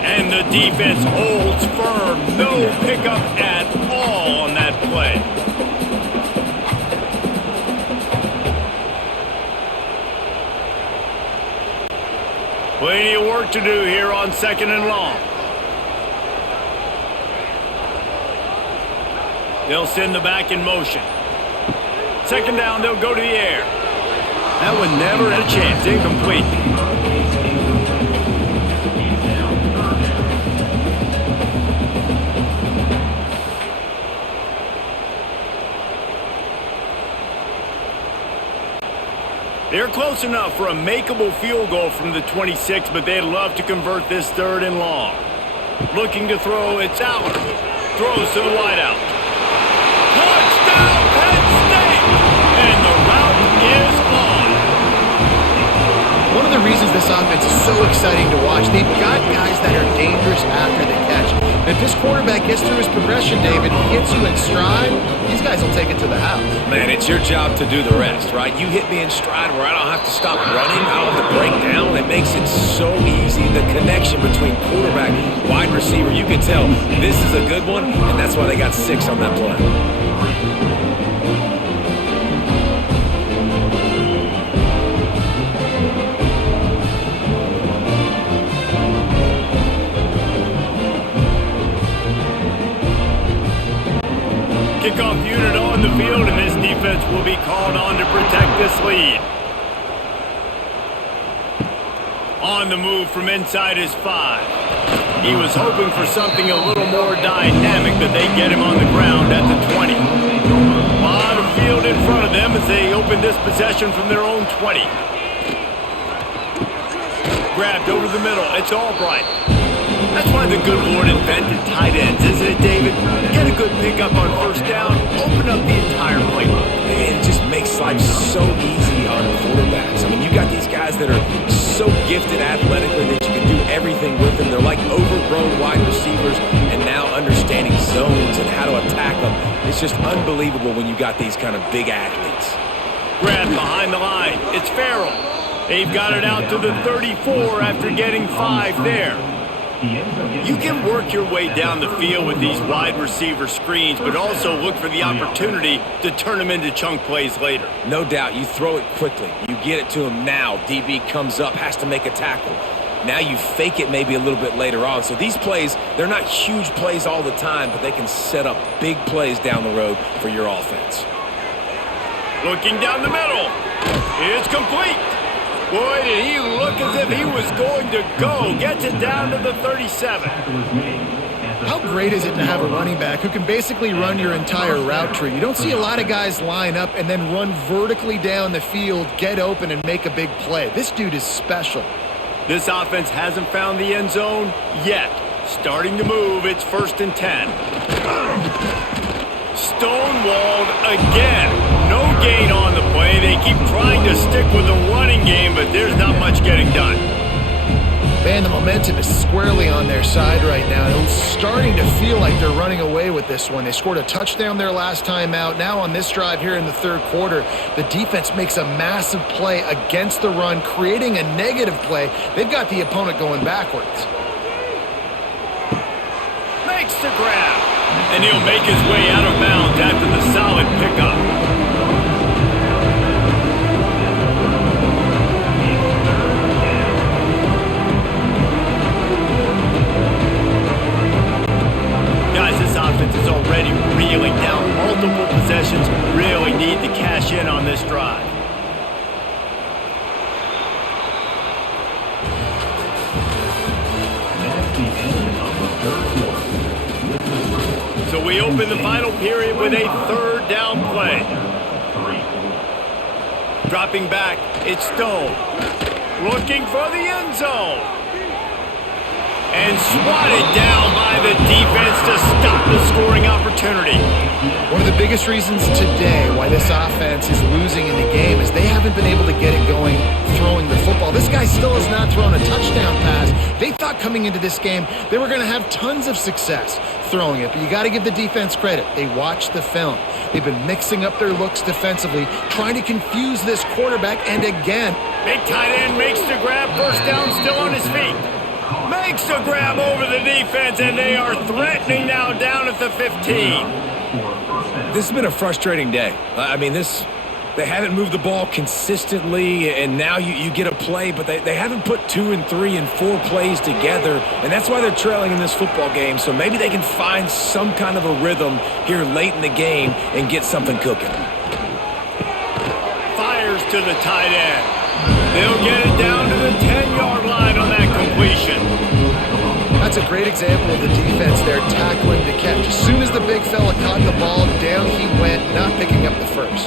And the defense holds firm. No pickup at all on that play. Plenty of work to do here on 2nd and long. They'll send the back in motion. 2nd down, they'll go to the air. That one never had a chance. Incomplete. They're close enough for a makeable field goal from the 26, but they'd love to convert this 3rd and long. Looking to throw, it's Allard. Throws to the wideout. Touchdown, Penn State! And the route is on. One of the reasons this offense is so exciting to watch, they've got guys that are dangerous after the catch. And if this quarterback gets through his progression, David, he hits you in stride, these guys will take it to the house. Man, it's your job to do the rest, right? You hit me in stride where I don't have to stop running, I don't have to break down. It makes it so easy. The connection between quarterback, wide receiver, you can tell this is a good one, and that's why they got 6 on that play. unit on the field, and this defense will be called on to protect this lead. On the move from inside his 5. He was hoping for something a little more dynamic, but they get him on the ground at the 20. A lot of field in front of them as they open this possession from their own 20. Grabbed over the middle. It's Albright. That's why the good Lord invented tight ends, isn't it, David? Get a good pickup on first down, open up the entire playbook. And it just makes life so easy on quarterbacks. I mean, you got these guys that are so gifted athletically that you can do everything with them. They're like overgrown wide receivers, and now understanding zones and how to attack them. It's just unbelievable when you got these kind of big athletes. Grabbed behind the line. It's Farrell. They've got it out to the 34 after getting 5 there. You can work your way down the field with these wide receiver screens, but also look for the opportunity to turn them into chunk plays later. No doubt. You throw it quickly. You get it to him now. DB comes up, has to make a tackle. Now you fake it maybe a little bit later on. So these plays, they're not huge plays all the time, but they can set up big plays down the road for your offense. Looking down the middle. It's complete. Boy, did he look as if he was going to go. Gets it down to the 37. How great is it to have a running back who can basically run your entire route tree? You don't see a lot of guys line up and then run vertically down the field, get open, and make a big play. This dude is special. This offense hasn't found the end zone yet. Starting to move. It's 1st and 10. Stonewalled again. No gain on the play. They keep trying to stick with the running game, but there's not much getting done. Man, the momentum is squarely on their side right now. It's starting to feel like they're running away with this one. They scored a touchdown their last time out. Now on this drive here in the 3rd quarter, the defense makes a massive play against the run, creating a negative play. They've got the opponent going backwards. Makes the grab. And he'll make his way out of bounds after the solid pickup. Guys, this offense is already reeling down. Multiple possessions, really need to cash in on this drive. So we open the final period with a 3rd down play. Dropping back, it's Stone. Looking for the end zone. And swatted down by the defense to stop the scoring opportunity. One of the biggest reasons today why this offense is losing in the game is they haven't been able to get it going throwing the football. This guy still has not thrown a touchdown pass. They thought coming into this game they were going to have tons of success throwing it, but you got to give the defense credit. They watched the film. They've been mixing up their looks defensively, trying to confuse this quarterback, and again. Big tight end makes the grab, 1st down, still on his feet. Makes the grab over the defense, and they are threatening now down at the 15. This has been a frustrating day. I mean, they haven't moved the ball consistently, and now you get a play, but they haven't put 2 and 3 and 4 plays together, and that's why they're trailing in this football game. So maybe they can find some kind of a rhythm here late in the game and get something cooking. Fires to the tight end. They'll get it down to the 10-yard line on that completion. That's a great example of the defense there tackling the catch. As soon as the big fella caught the ball, down he went, not picking up the first.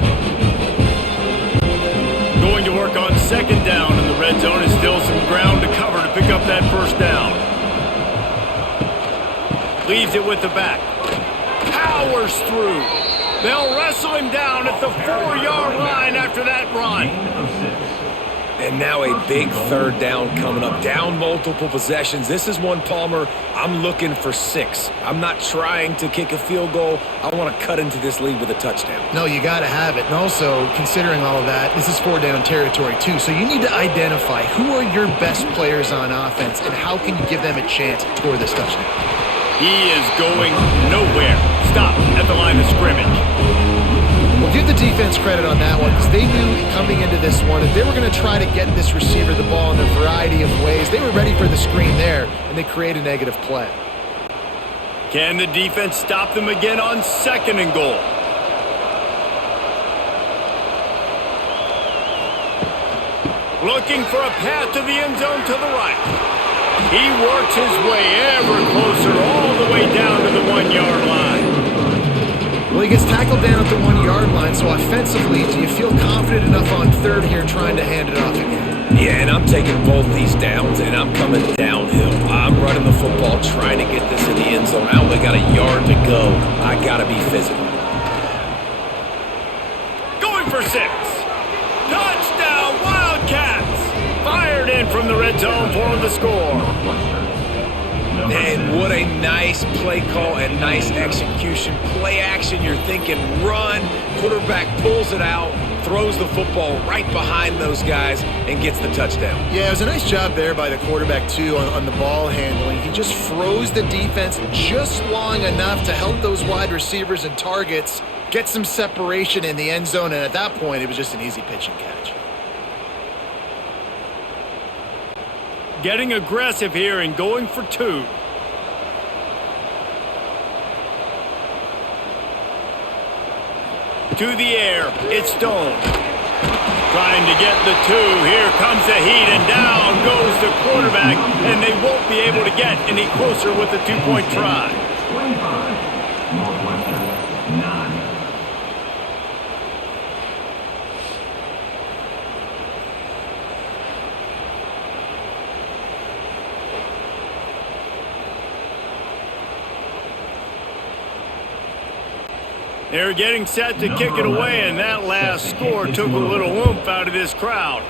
Going to work on 2nd down in the red zone is still some ground to cover to pick up that 1st down. Leaves it with the back. Powers through. They'll wrestle him down at the 4-yard line after that run. And now a big 3rd down coming up. Down multiple possessions. This is one, Palmer, I'm looking for 6. I'm not trying to kick a field goal. I want to cut into this lead with a touchdown. No, you got to have it. And also, considering all of that, this is 4-down territory too. So you need to identify who are your best players on offense and how can you give them a chance to score this touchdown. He is going nowhere. Stop at the line of scrimmage. Well, give the defense credit on that one because they knew coming into this one that they were going to try to get this receiver the ball in a variety of ways. They were ready for the screen there, and they create a negative play. Can the defense stop them again on 2nd and goal? Looking for a path to the end zone to the right. He works his way ever closer all the way down to the 1-yard line. Well, he gets tackled down at the 1-yard line, so offensively, do you feel confident enough on third here trying to hand it off again? Yeah, and I'm taking both these downs, and I'm coming downhill. I'm running the football, trying to get this in the end zone. I only got a yard to go. I got to be physical. Going for 6. Touchdown, Wildcats! Fired in from the red zone for the score. And what a nice play call and nice execution. Play action, you're thinking run. Quarterback pulls it out, throws the football right behind those guys, and gets the touchdown. Yeah, it was a nice job there by the quarterback, too, on the ball handling. He just froze the defense just long enough to help those wide receivers and targets get some separation in the end zone, and at that point, it was just an easy pitch and catch. Getting aggressive here and going for 2. To the air, it's Stone. Trying to get the 2. Here comes the heat, and down goes the quarterback, and they won't be able to get any closer with the 2-point try. 25, Northwestern, 9. They're getting set to kick it away, and that last score took a little oomph out of this crowd.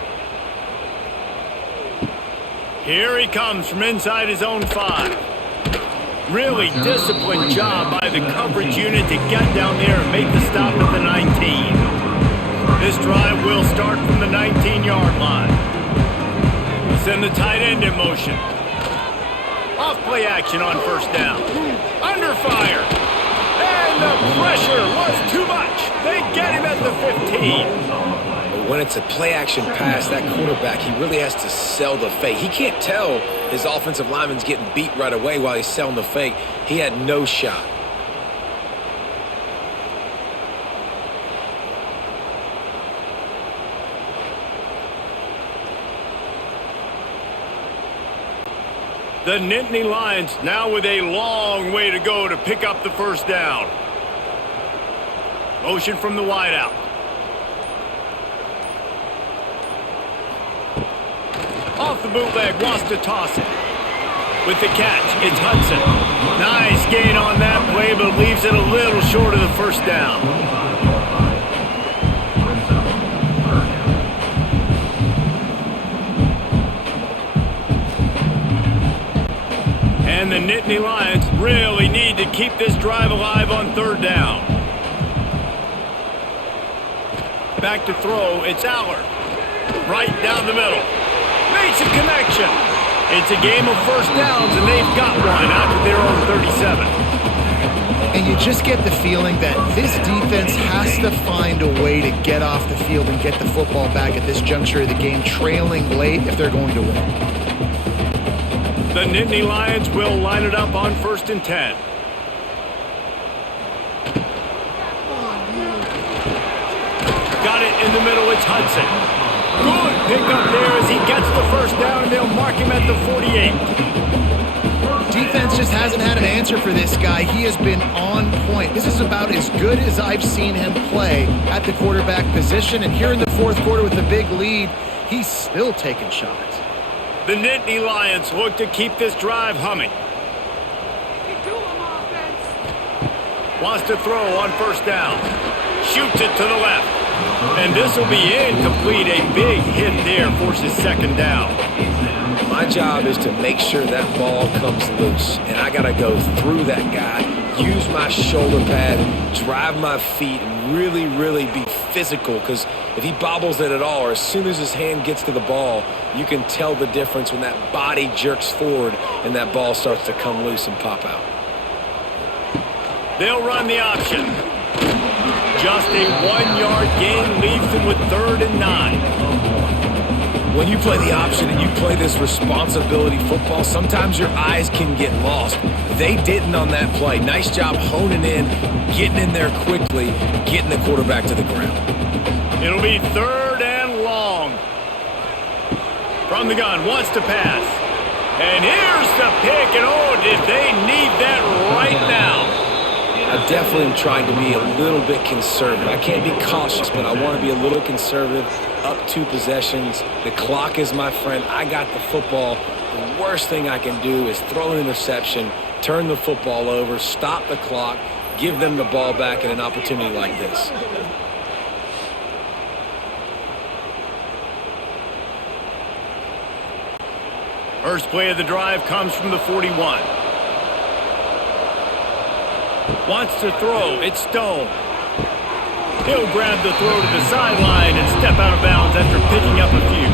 Here he comes from inside his own 5. Really disciplined job by the coverage unit to get down there and make the stop at the 19. This drive will start from the 19-yard line. Send the tight end in motion. Off play action on first down. Under fire. And the pressure was too much. They get him at the 15. When it's a play-action pass, that quarterback, he really has to sell the fake. He can't tell his offensive lineman's getting beat right away while he's selling the fake. He had no shot. The Nittany Lions now with a long way to go to pick up the first down. Motion from the wideout. Off the bootleg, wants to toss it. With the catch, it's Hudson. Nice gain on that play, but leaves it a little short of the first down. And the Nittany Lions really need to keep this drive alive on third down. Back to throw, it's Allard. Right down the middle. Makes a connection. It's a game of first downs, and they've got one out to their own 37. And you just get the feeling that this defense has to find a way to get off the field and get the football back at this juncture of the game, trailing late if they're going to win. The Nittany Lions will line it up on 1st and 10. Got it in the middle, it's Hudson. Good pick up there as he gets the first down, and they'll mark him at the 48. Defense just hasn't had an answer for this guy. He has been on point. This is about as good as I've seen him play at the quarterback position, and here in the fourth quarter with a big lead, he's still taking shots. The Nittany Lions look to keep this drive humming. Wants to throw on first down. Shoots it to the left. And this will be incomplete. A big hit there forces second down. My job is to make sure that ball comes loose. And I got to go through that guy, use my shoulder pad, drive my feet, and really, really be physical. Because if he bobbles it at all, or as soon as his hand gets to the ball, you can tell the difference when that body jerks forward and that ball starts to come loose and pop out. They'll run the option. Just a 1-yard gain leaves them with 3rd and 9. When you play the option and you play this responsibility football, sometimes your eyes can get lost. They didn't on that play. Nice job honing in, getting in there quickly, getting the quarterback to the ground. It'll be 3rd and long. From the gun, wants to pass. And here's the pick, and oh, did they need that right now. I definitely am trying to be a little bit conservative. I can't be cautious, but I want to be a little conservative. Up 2 possessions. The clock is my friend. I got the football. The worst thing I can do is throw an interception, turn the football over, stop the clock, give them the ball back in an opportunity like this. First play of the drive comes from the 41. Wants to throw. It's Stone. He'll grab the throw to the sideline and step out of bounds after picking up a few.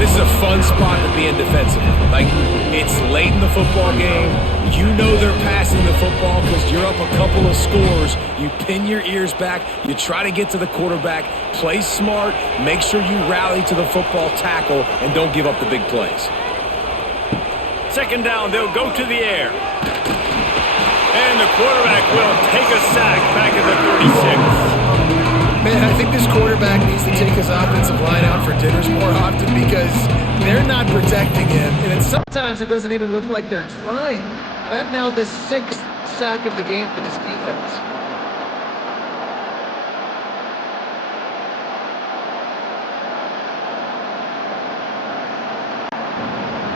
This is a fun spot to be in defensively. Like, it's late in the football game. You know they're passing the football because you're up a couple of scores. You pin your ears back. You try to get to the quarterback. Play smart. Make sure you rally to the football tackle and don't give up the big plays. Second down, they'll go to the air. And the quarterback will take a sack back at the 36. Man, I think this quarterback needs to take his offensive line out for dinners more often because they're not protecting him. And sometimes it doesn't even look like they're trying. That's now the 6th sack of the game for this defense.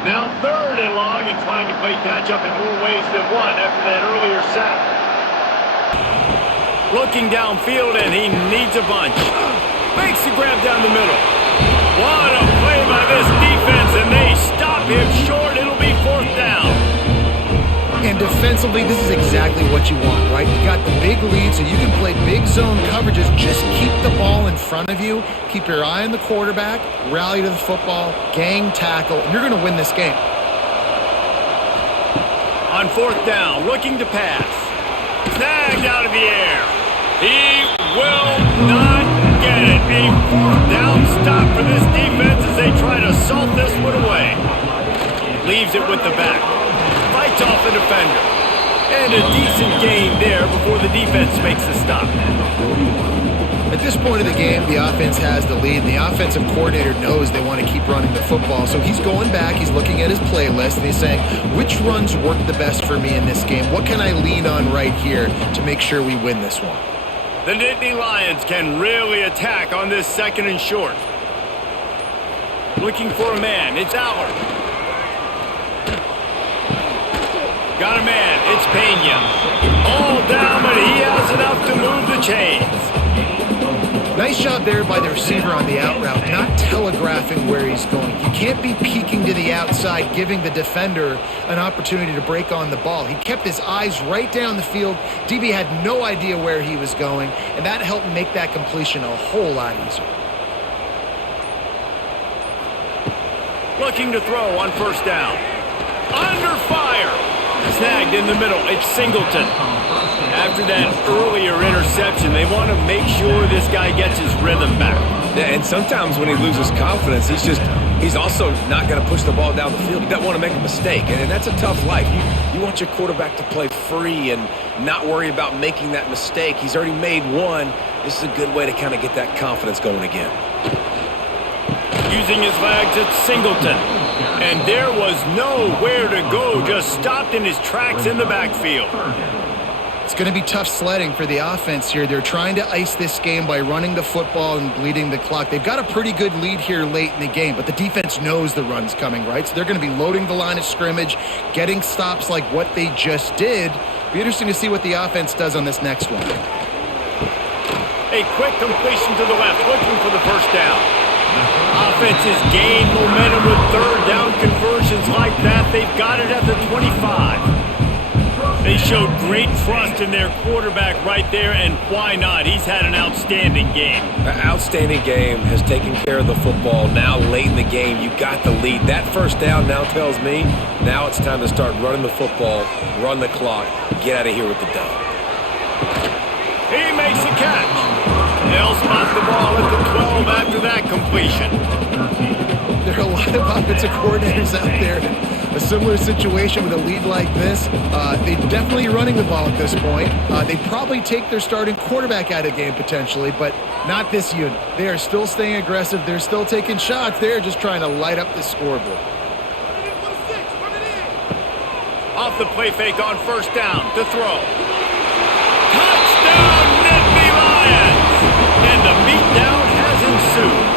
Now 3rd and long and trying to play catch-up in more ways than one after that earlier sack. Looking downfield, and he needs a bunch. Makes the grab down the middle. What a play by this defense, and they stop him short. It'll be 4th down. And defensively, this is exactly what you want, right? You got the big lead, so you can play big zone coverages. Just keep the ball in front of you. Keep your eye on the quarterback. Rally to the football. Gang tackle. And you're going to win this game. On 4th down, looking to pass. Snagged out of the air. He will not get it. A 4th down stop for this defense as they try to salt this one away. Leaves it with the back. Fights off the defender. And a decent gain there before the defense makes the stop. At this point of the game, the offense has the lead. The offensive coordinator knows they want to keep running the football. So he's going back, he's looking at his playlist, and he's saying, which runs work the best for me in this game? What can I lean on right here to make sure we win this one? The Nittany Lions can really attack on this 2nd and short. Looking for a man, it's Allard. Got a man, it's Pena. All down, but he has enough to move the chains. Nice job there by the receiver on the out route, not telegraphing where he's going. You can't be peeking to the outside, giving the defender an opportunity to break on the ball. He kept his eyes right down the field. DB had no idea where he was going, and that helped make that completion a whole lot easier. Looking to throw on 1st down. Under fire. Snagged in the middle. It's Singleton. After that earlier interception, they want to make sure this guy gets his rhythm back. Yeah, and sometimes when he loses confidence, he's also not going to push the ball down the field. He doesn't want to make a mistake, and that's a tough life. You want your quarterback to play free and not worry about making that mistake. He's already made one. This is a good way to kind of get that confidence going again. Using his legs, it's Singleton. And there was nowhere to go, just stopped in his tracks in the backfield. It's going to be tough sledding for the offense here. They're trying to ice this game by running the football and bleeding the clock. They've got a pretty good lead here late in the game, but the defense knows the run's coming, right? So they're going to be loading the line of scrimmage, getting stops like what they just did. Be interesting to see what the offense does on this next one. A quick completion to the left, looking for the 1st down. Offenses gain momentum with 3rd down conversions like that. They've got it at the 25. They showed great trust in their quarterback right there, and why not? He's had an outstanding game. An outstanding game, has taken care of the football. Now late in the game, you got the lead. That 1st down now tells me now it's time to start running the football, run the clock, get out of here with the dub. He makes a catch. They'll spot the ball at the 12 after that completion. There are a lot of offensive coordinators out there a similar situation with a lead like this. They're definitely running the ball at this point. They'd probably take their starting quarterback out of the game potentially, but not this unit. They are still staying aggressive. They're still taking shots. They're just trying to light up the scoreboard. Off the play fake on first down to throw. Touchdown, Nittany Lions! And the beatdown has ensued.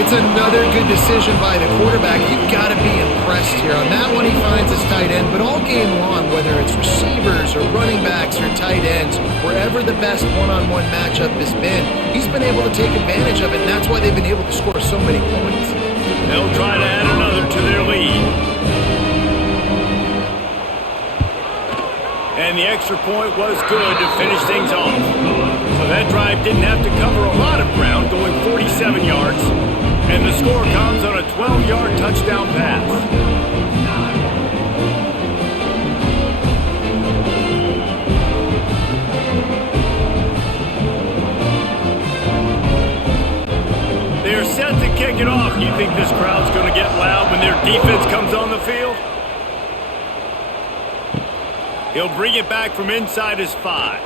It's another good decision by the quarterback. You've got to be impressed here. On that one, he finds his tight end, but all game long, whether it's receivers or running backs or tight ends, wherever the best one-on-one matchup has been, he's been able to take advantage of it, and that's why they've been able to score so many points. They'll try to add another to their lead. And the extra point was good to finish things off. So that drive didn't have to cover a lot of ground, going 47 yards. And the score comes on a 12-yard touchdown pass. They're set to kick it off. You think this crowd's going to get loud when their defense comes on the field? He'll bring it back from inside his 5.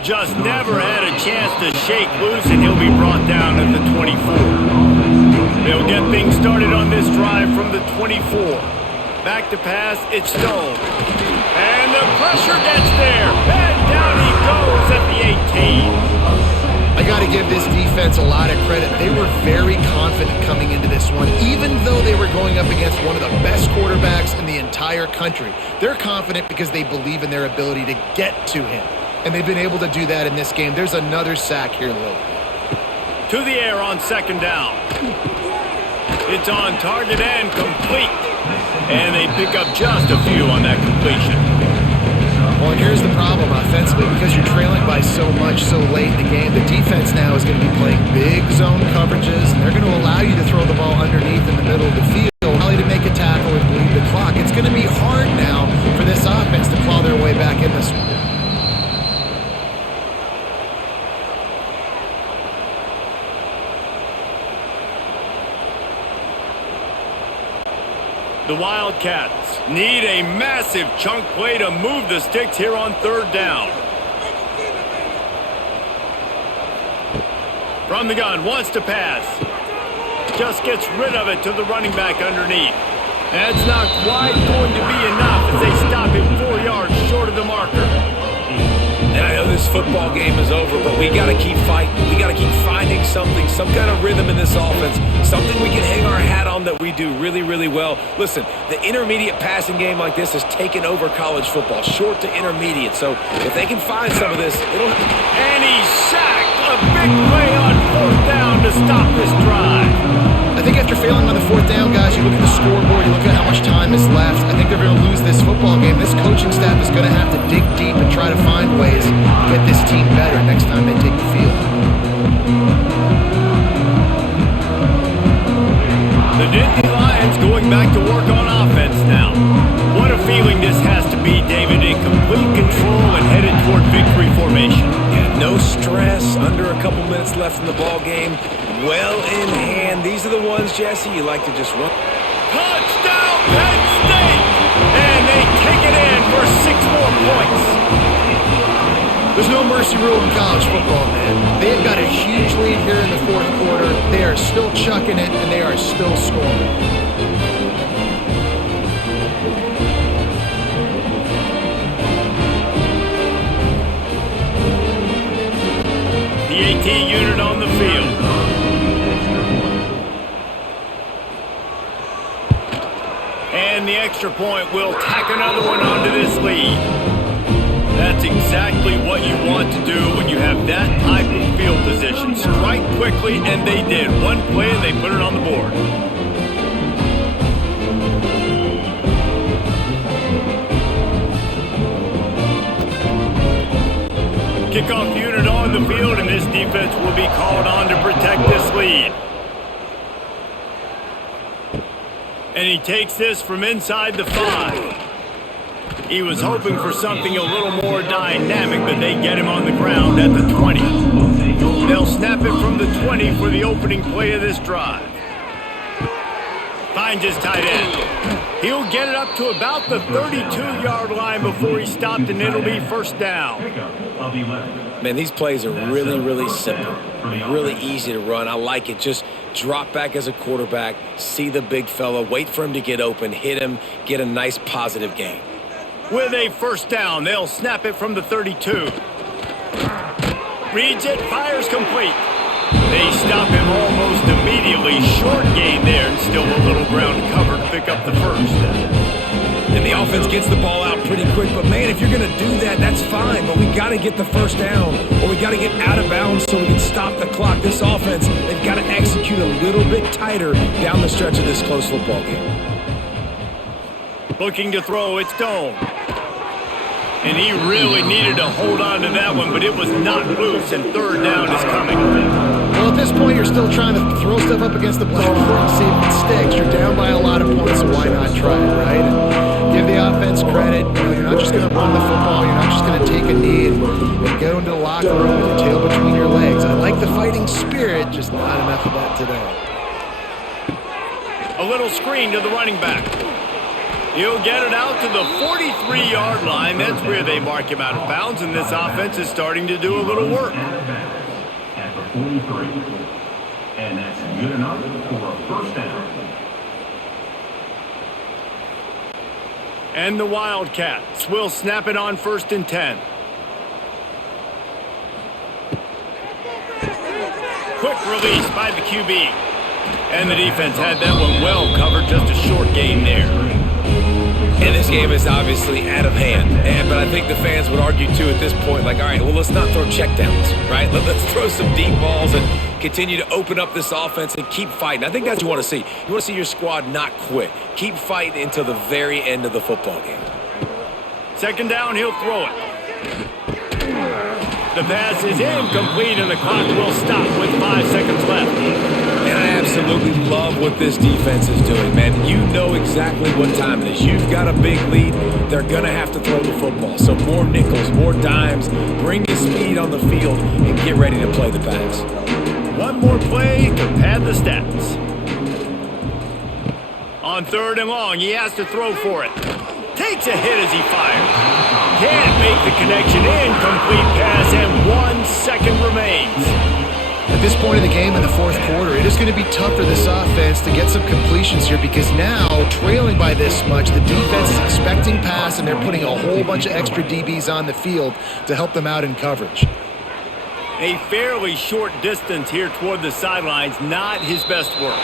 Just never had a chance to shake loose, and he'll be brought down at the 24. They'll get things started on this drive from the 24. Back to pass, it's Stone. And the pressure gets there, and down he goes at the 18. I got to give this defense a lot of credit. They were very confident coming into this one, even though they were going up against one of the best quarterbacks in the entire country. They're confident because they believe in their ability to get to him, and they've been able to do that in this game. There's another sack here late. To the air on second down. It's on target and complete. And they pick up just a few on that completion. Well, and here's the problem offensively, because you're trailing by so much so late in the game, the defense now is going to be playing big zone coverages, and they're going to allow you to throw the ball underneath in the middle of the field, probably to make a tackle and bleed the clock. It's going to be hard now for this offense to claw their way back in this one. The Wildcats need a massive chunk play to move the sticks here on third down. From the gun, wants to pass. Just gets rid of it to the running back underneath. That's not quite going to be enough as they stop him 4 yards short of the marker. And I know this football game is over, but we got to keep fighting. We got to keep finding something, some kind of rhythm in this offense, something we can hang our hat on that we do really, really well. Listen, the intermediate passing game like this has taken over college football, short to intermediate. So if they can find some of this, it'll... And he's sacked. A big play on fourth down to stop this drive. I think after failing on the fourth down, guys, you look at the scoreboard, you look at how much time is left. I think they're going to lose this football game. This coaching staff is going to have to dig deep and try to find ways to get this team better next time they take the field. The Nittany Lions going back to work on offense now. What a feeling this has to be, David, in complete control and headed toward victory formation. Yeah, no stress, under a couple minutes left in the ball game. Well in hand. These are the ones, Jesse, you like to just run. Touchdown, Penn State! And they take it in for 6 more points. There's no mercy rule in college football, man. They've got a huge lead here in the fourth quarter. They are still chucking it, and they are still scoring. The AT unit on the field. And the extra point will tack another one onto this lead. That's exactly what you want to do when you have that type of field position. Strike quickly, and they did. One play, and they put it on the board. Kickoff unit on the field, and this defense will be called on to protect this lead. And he takes this from inside the 5. He was hoping for something a little more dynamic, but they get him on the ground at the 20. They'll snap it from the 20 for the opening play of this drive. Finds his tight end. He'll get it up to about the 32-yard line before he stopped, and it'll be first down. Man, these plays are really, really simple. Really easy to run. I like it. Just drop back as a quarterback, see the big fella, wait for him to get open, hit him, get a nice positive gain. With a first down, they'll snap it from the 32. Reads it, fires complete. They stop him almost immediately. Short gain there, and still a little ground covered to pick up the first. And the offense gets the ball out pretty quick. But, man, if you're going to do that, that's fine. But we got to get the first down, or we got to get out of bounds so we can stop the clock. This offense, they've got to execute a little bit tighter down the stretch of this close football game. Looking to throw, it's Stone. And he really needed to hold on to that one, but it was not loose, and third down is coming. Well, at this point, you're still trying to throw stuff up against the blackboard and see if it sticks. You're down by a lot of points, so why not try it, right? And give the offense credit. You know, you're not just going to run the football. You're not just going to take a knee and go into the locker room with your tail between your legs. I like the fighting spirit, just not enough of that today. A little screen to the running back. He'll get it out to the 43-yard line. That's where they mark him out of bounds, and this offense is starting to do a little work. At the 43. And that's good enough for a first down. And the Wildcats will snap it on 1st and 10. Quick release by the QB. And the defense had that one well covered, just a short gain there. And this game is obviously out of hand. But I think the fans would argue, too, at this point, like, all right, well, let's not throw checkdowns, right? Let's throw some deep balls and continue to open up this offense and keep fighting. I think that's what you want to see. You want to see your squad not quit. Keep fighting until the very end of the football game. Second down, he'll throw it. The pass is incomplete, and the clock will stop with 5 seconds left. And I absolutely love what this defense is doing, man. You know exactly what time it is. You've got a big lead. They're going to have to throw the football. So more nickels, more dimes. Bring the speed on the field and get ready to play the pass. One more play to pad the stats. On 3rd and long, he has to throw for it. Takes a hit as he fires. Can't make the connection. Incomplete pass, and 1 second remains. At this point in the game in the fourth quarter, it is going to be tough for this offense to get some completions here because now, trailing by this much, the defense is expecting pass, and they're putting a whole bunch of extra DBs on the field to help them out in coverage. A fairly short distance here toward the sidelines, not his best work.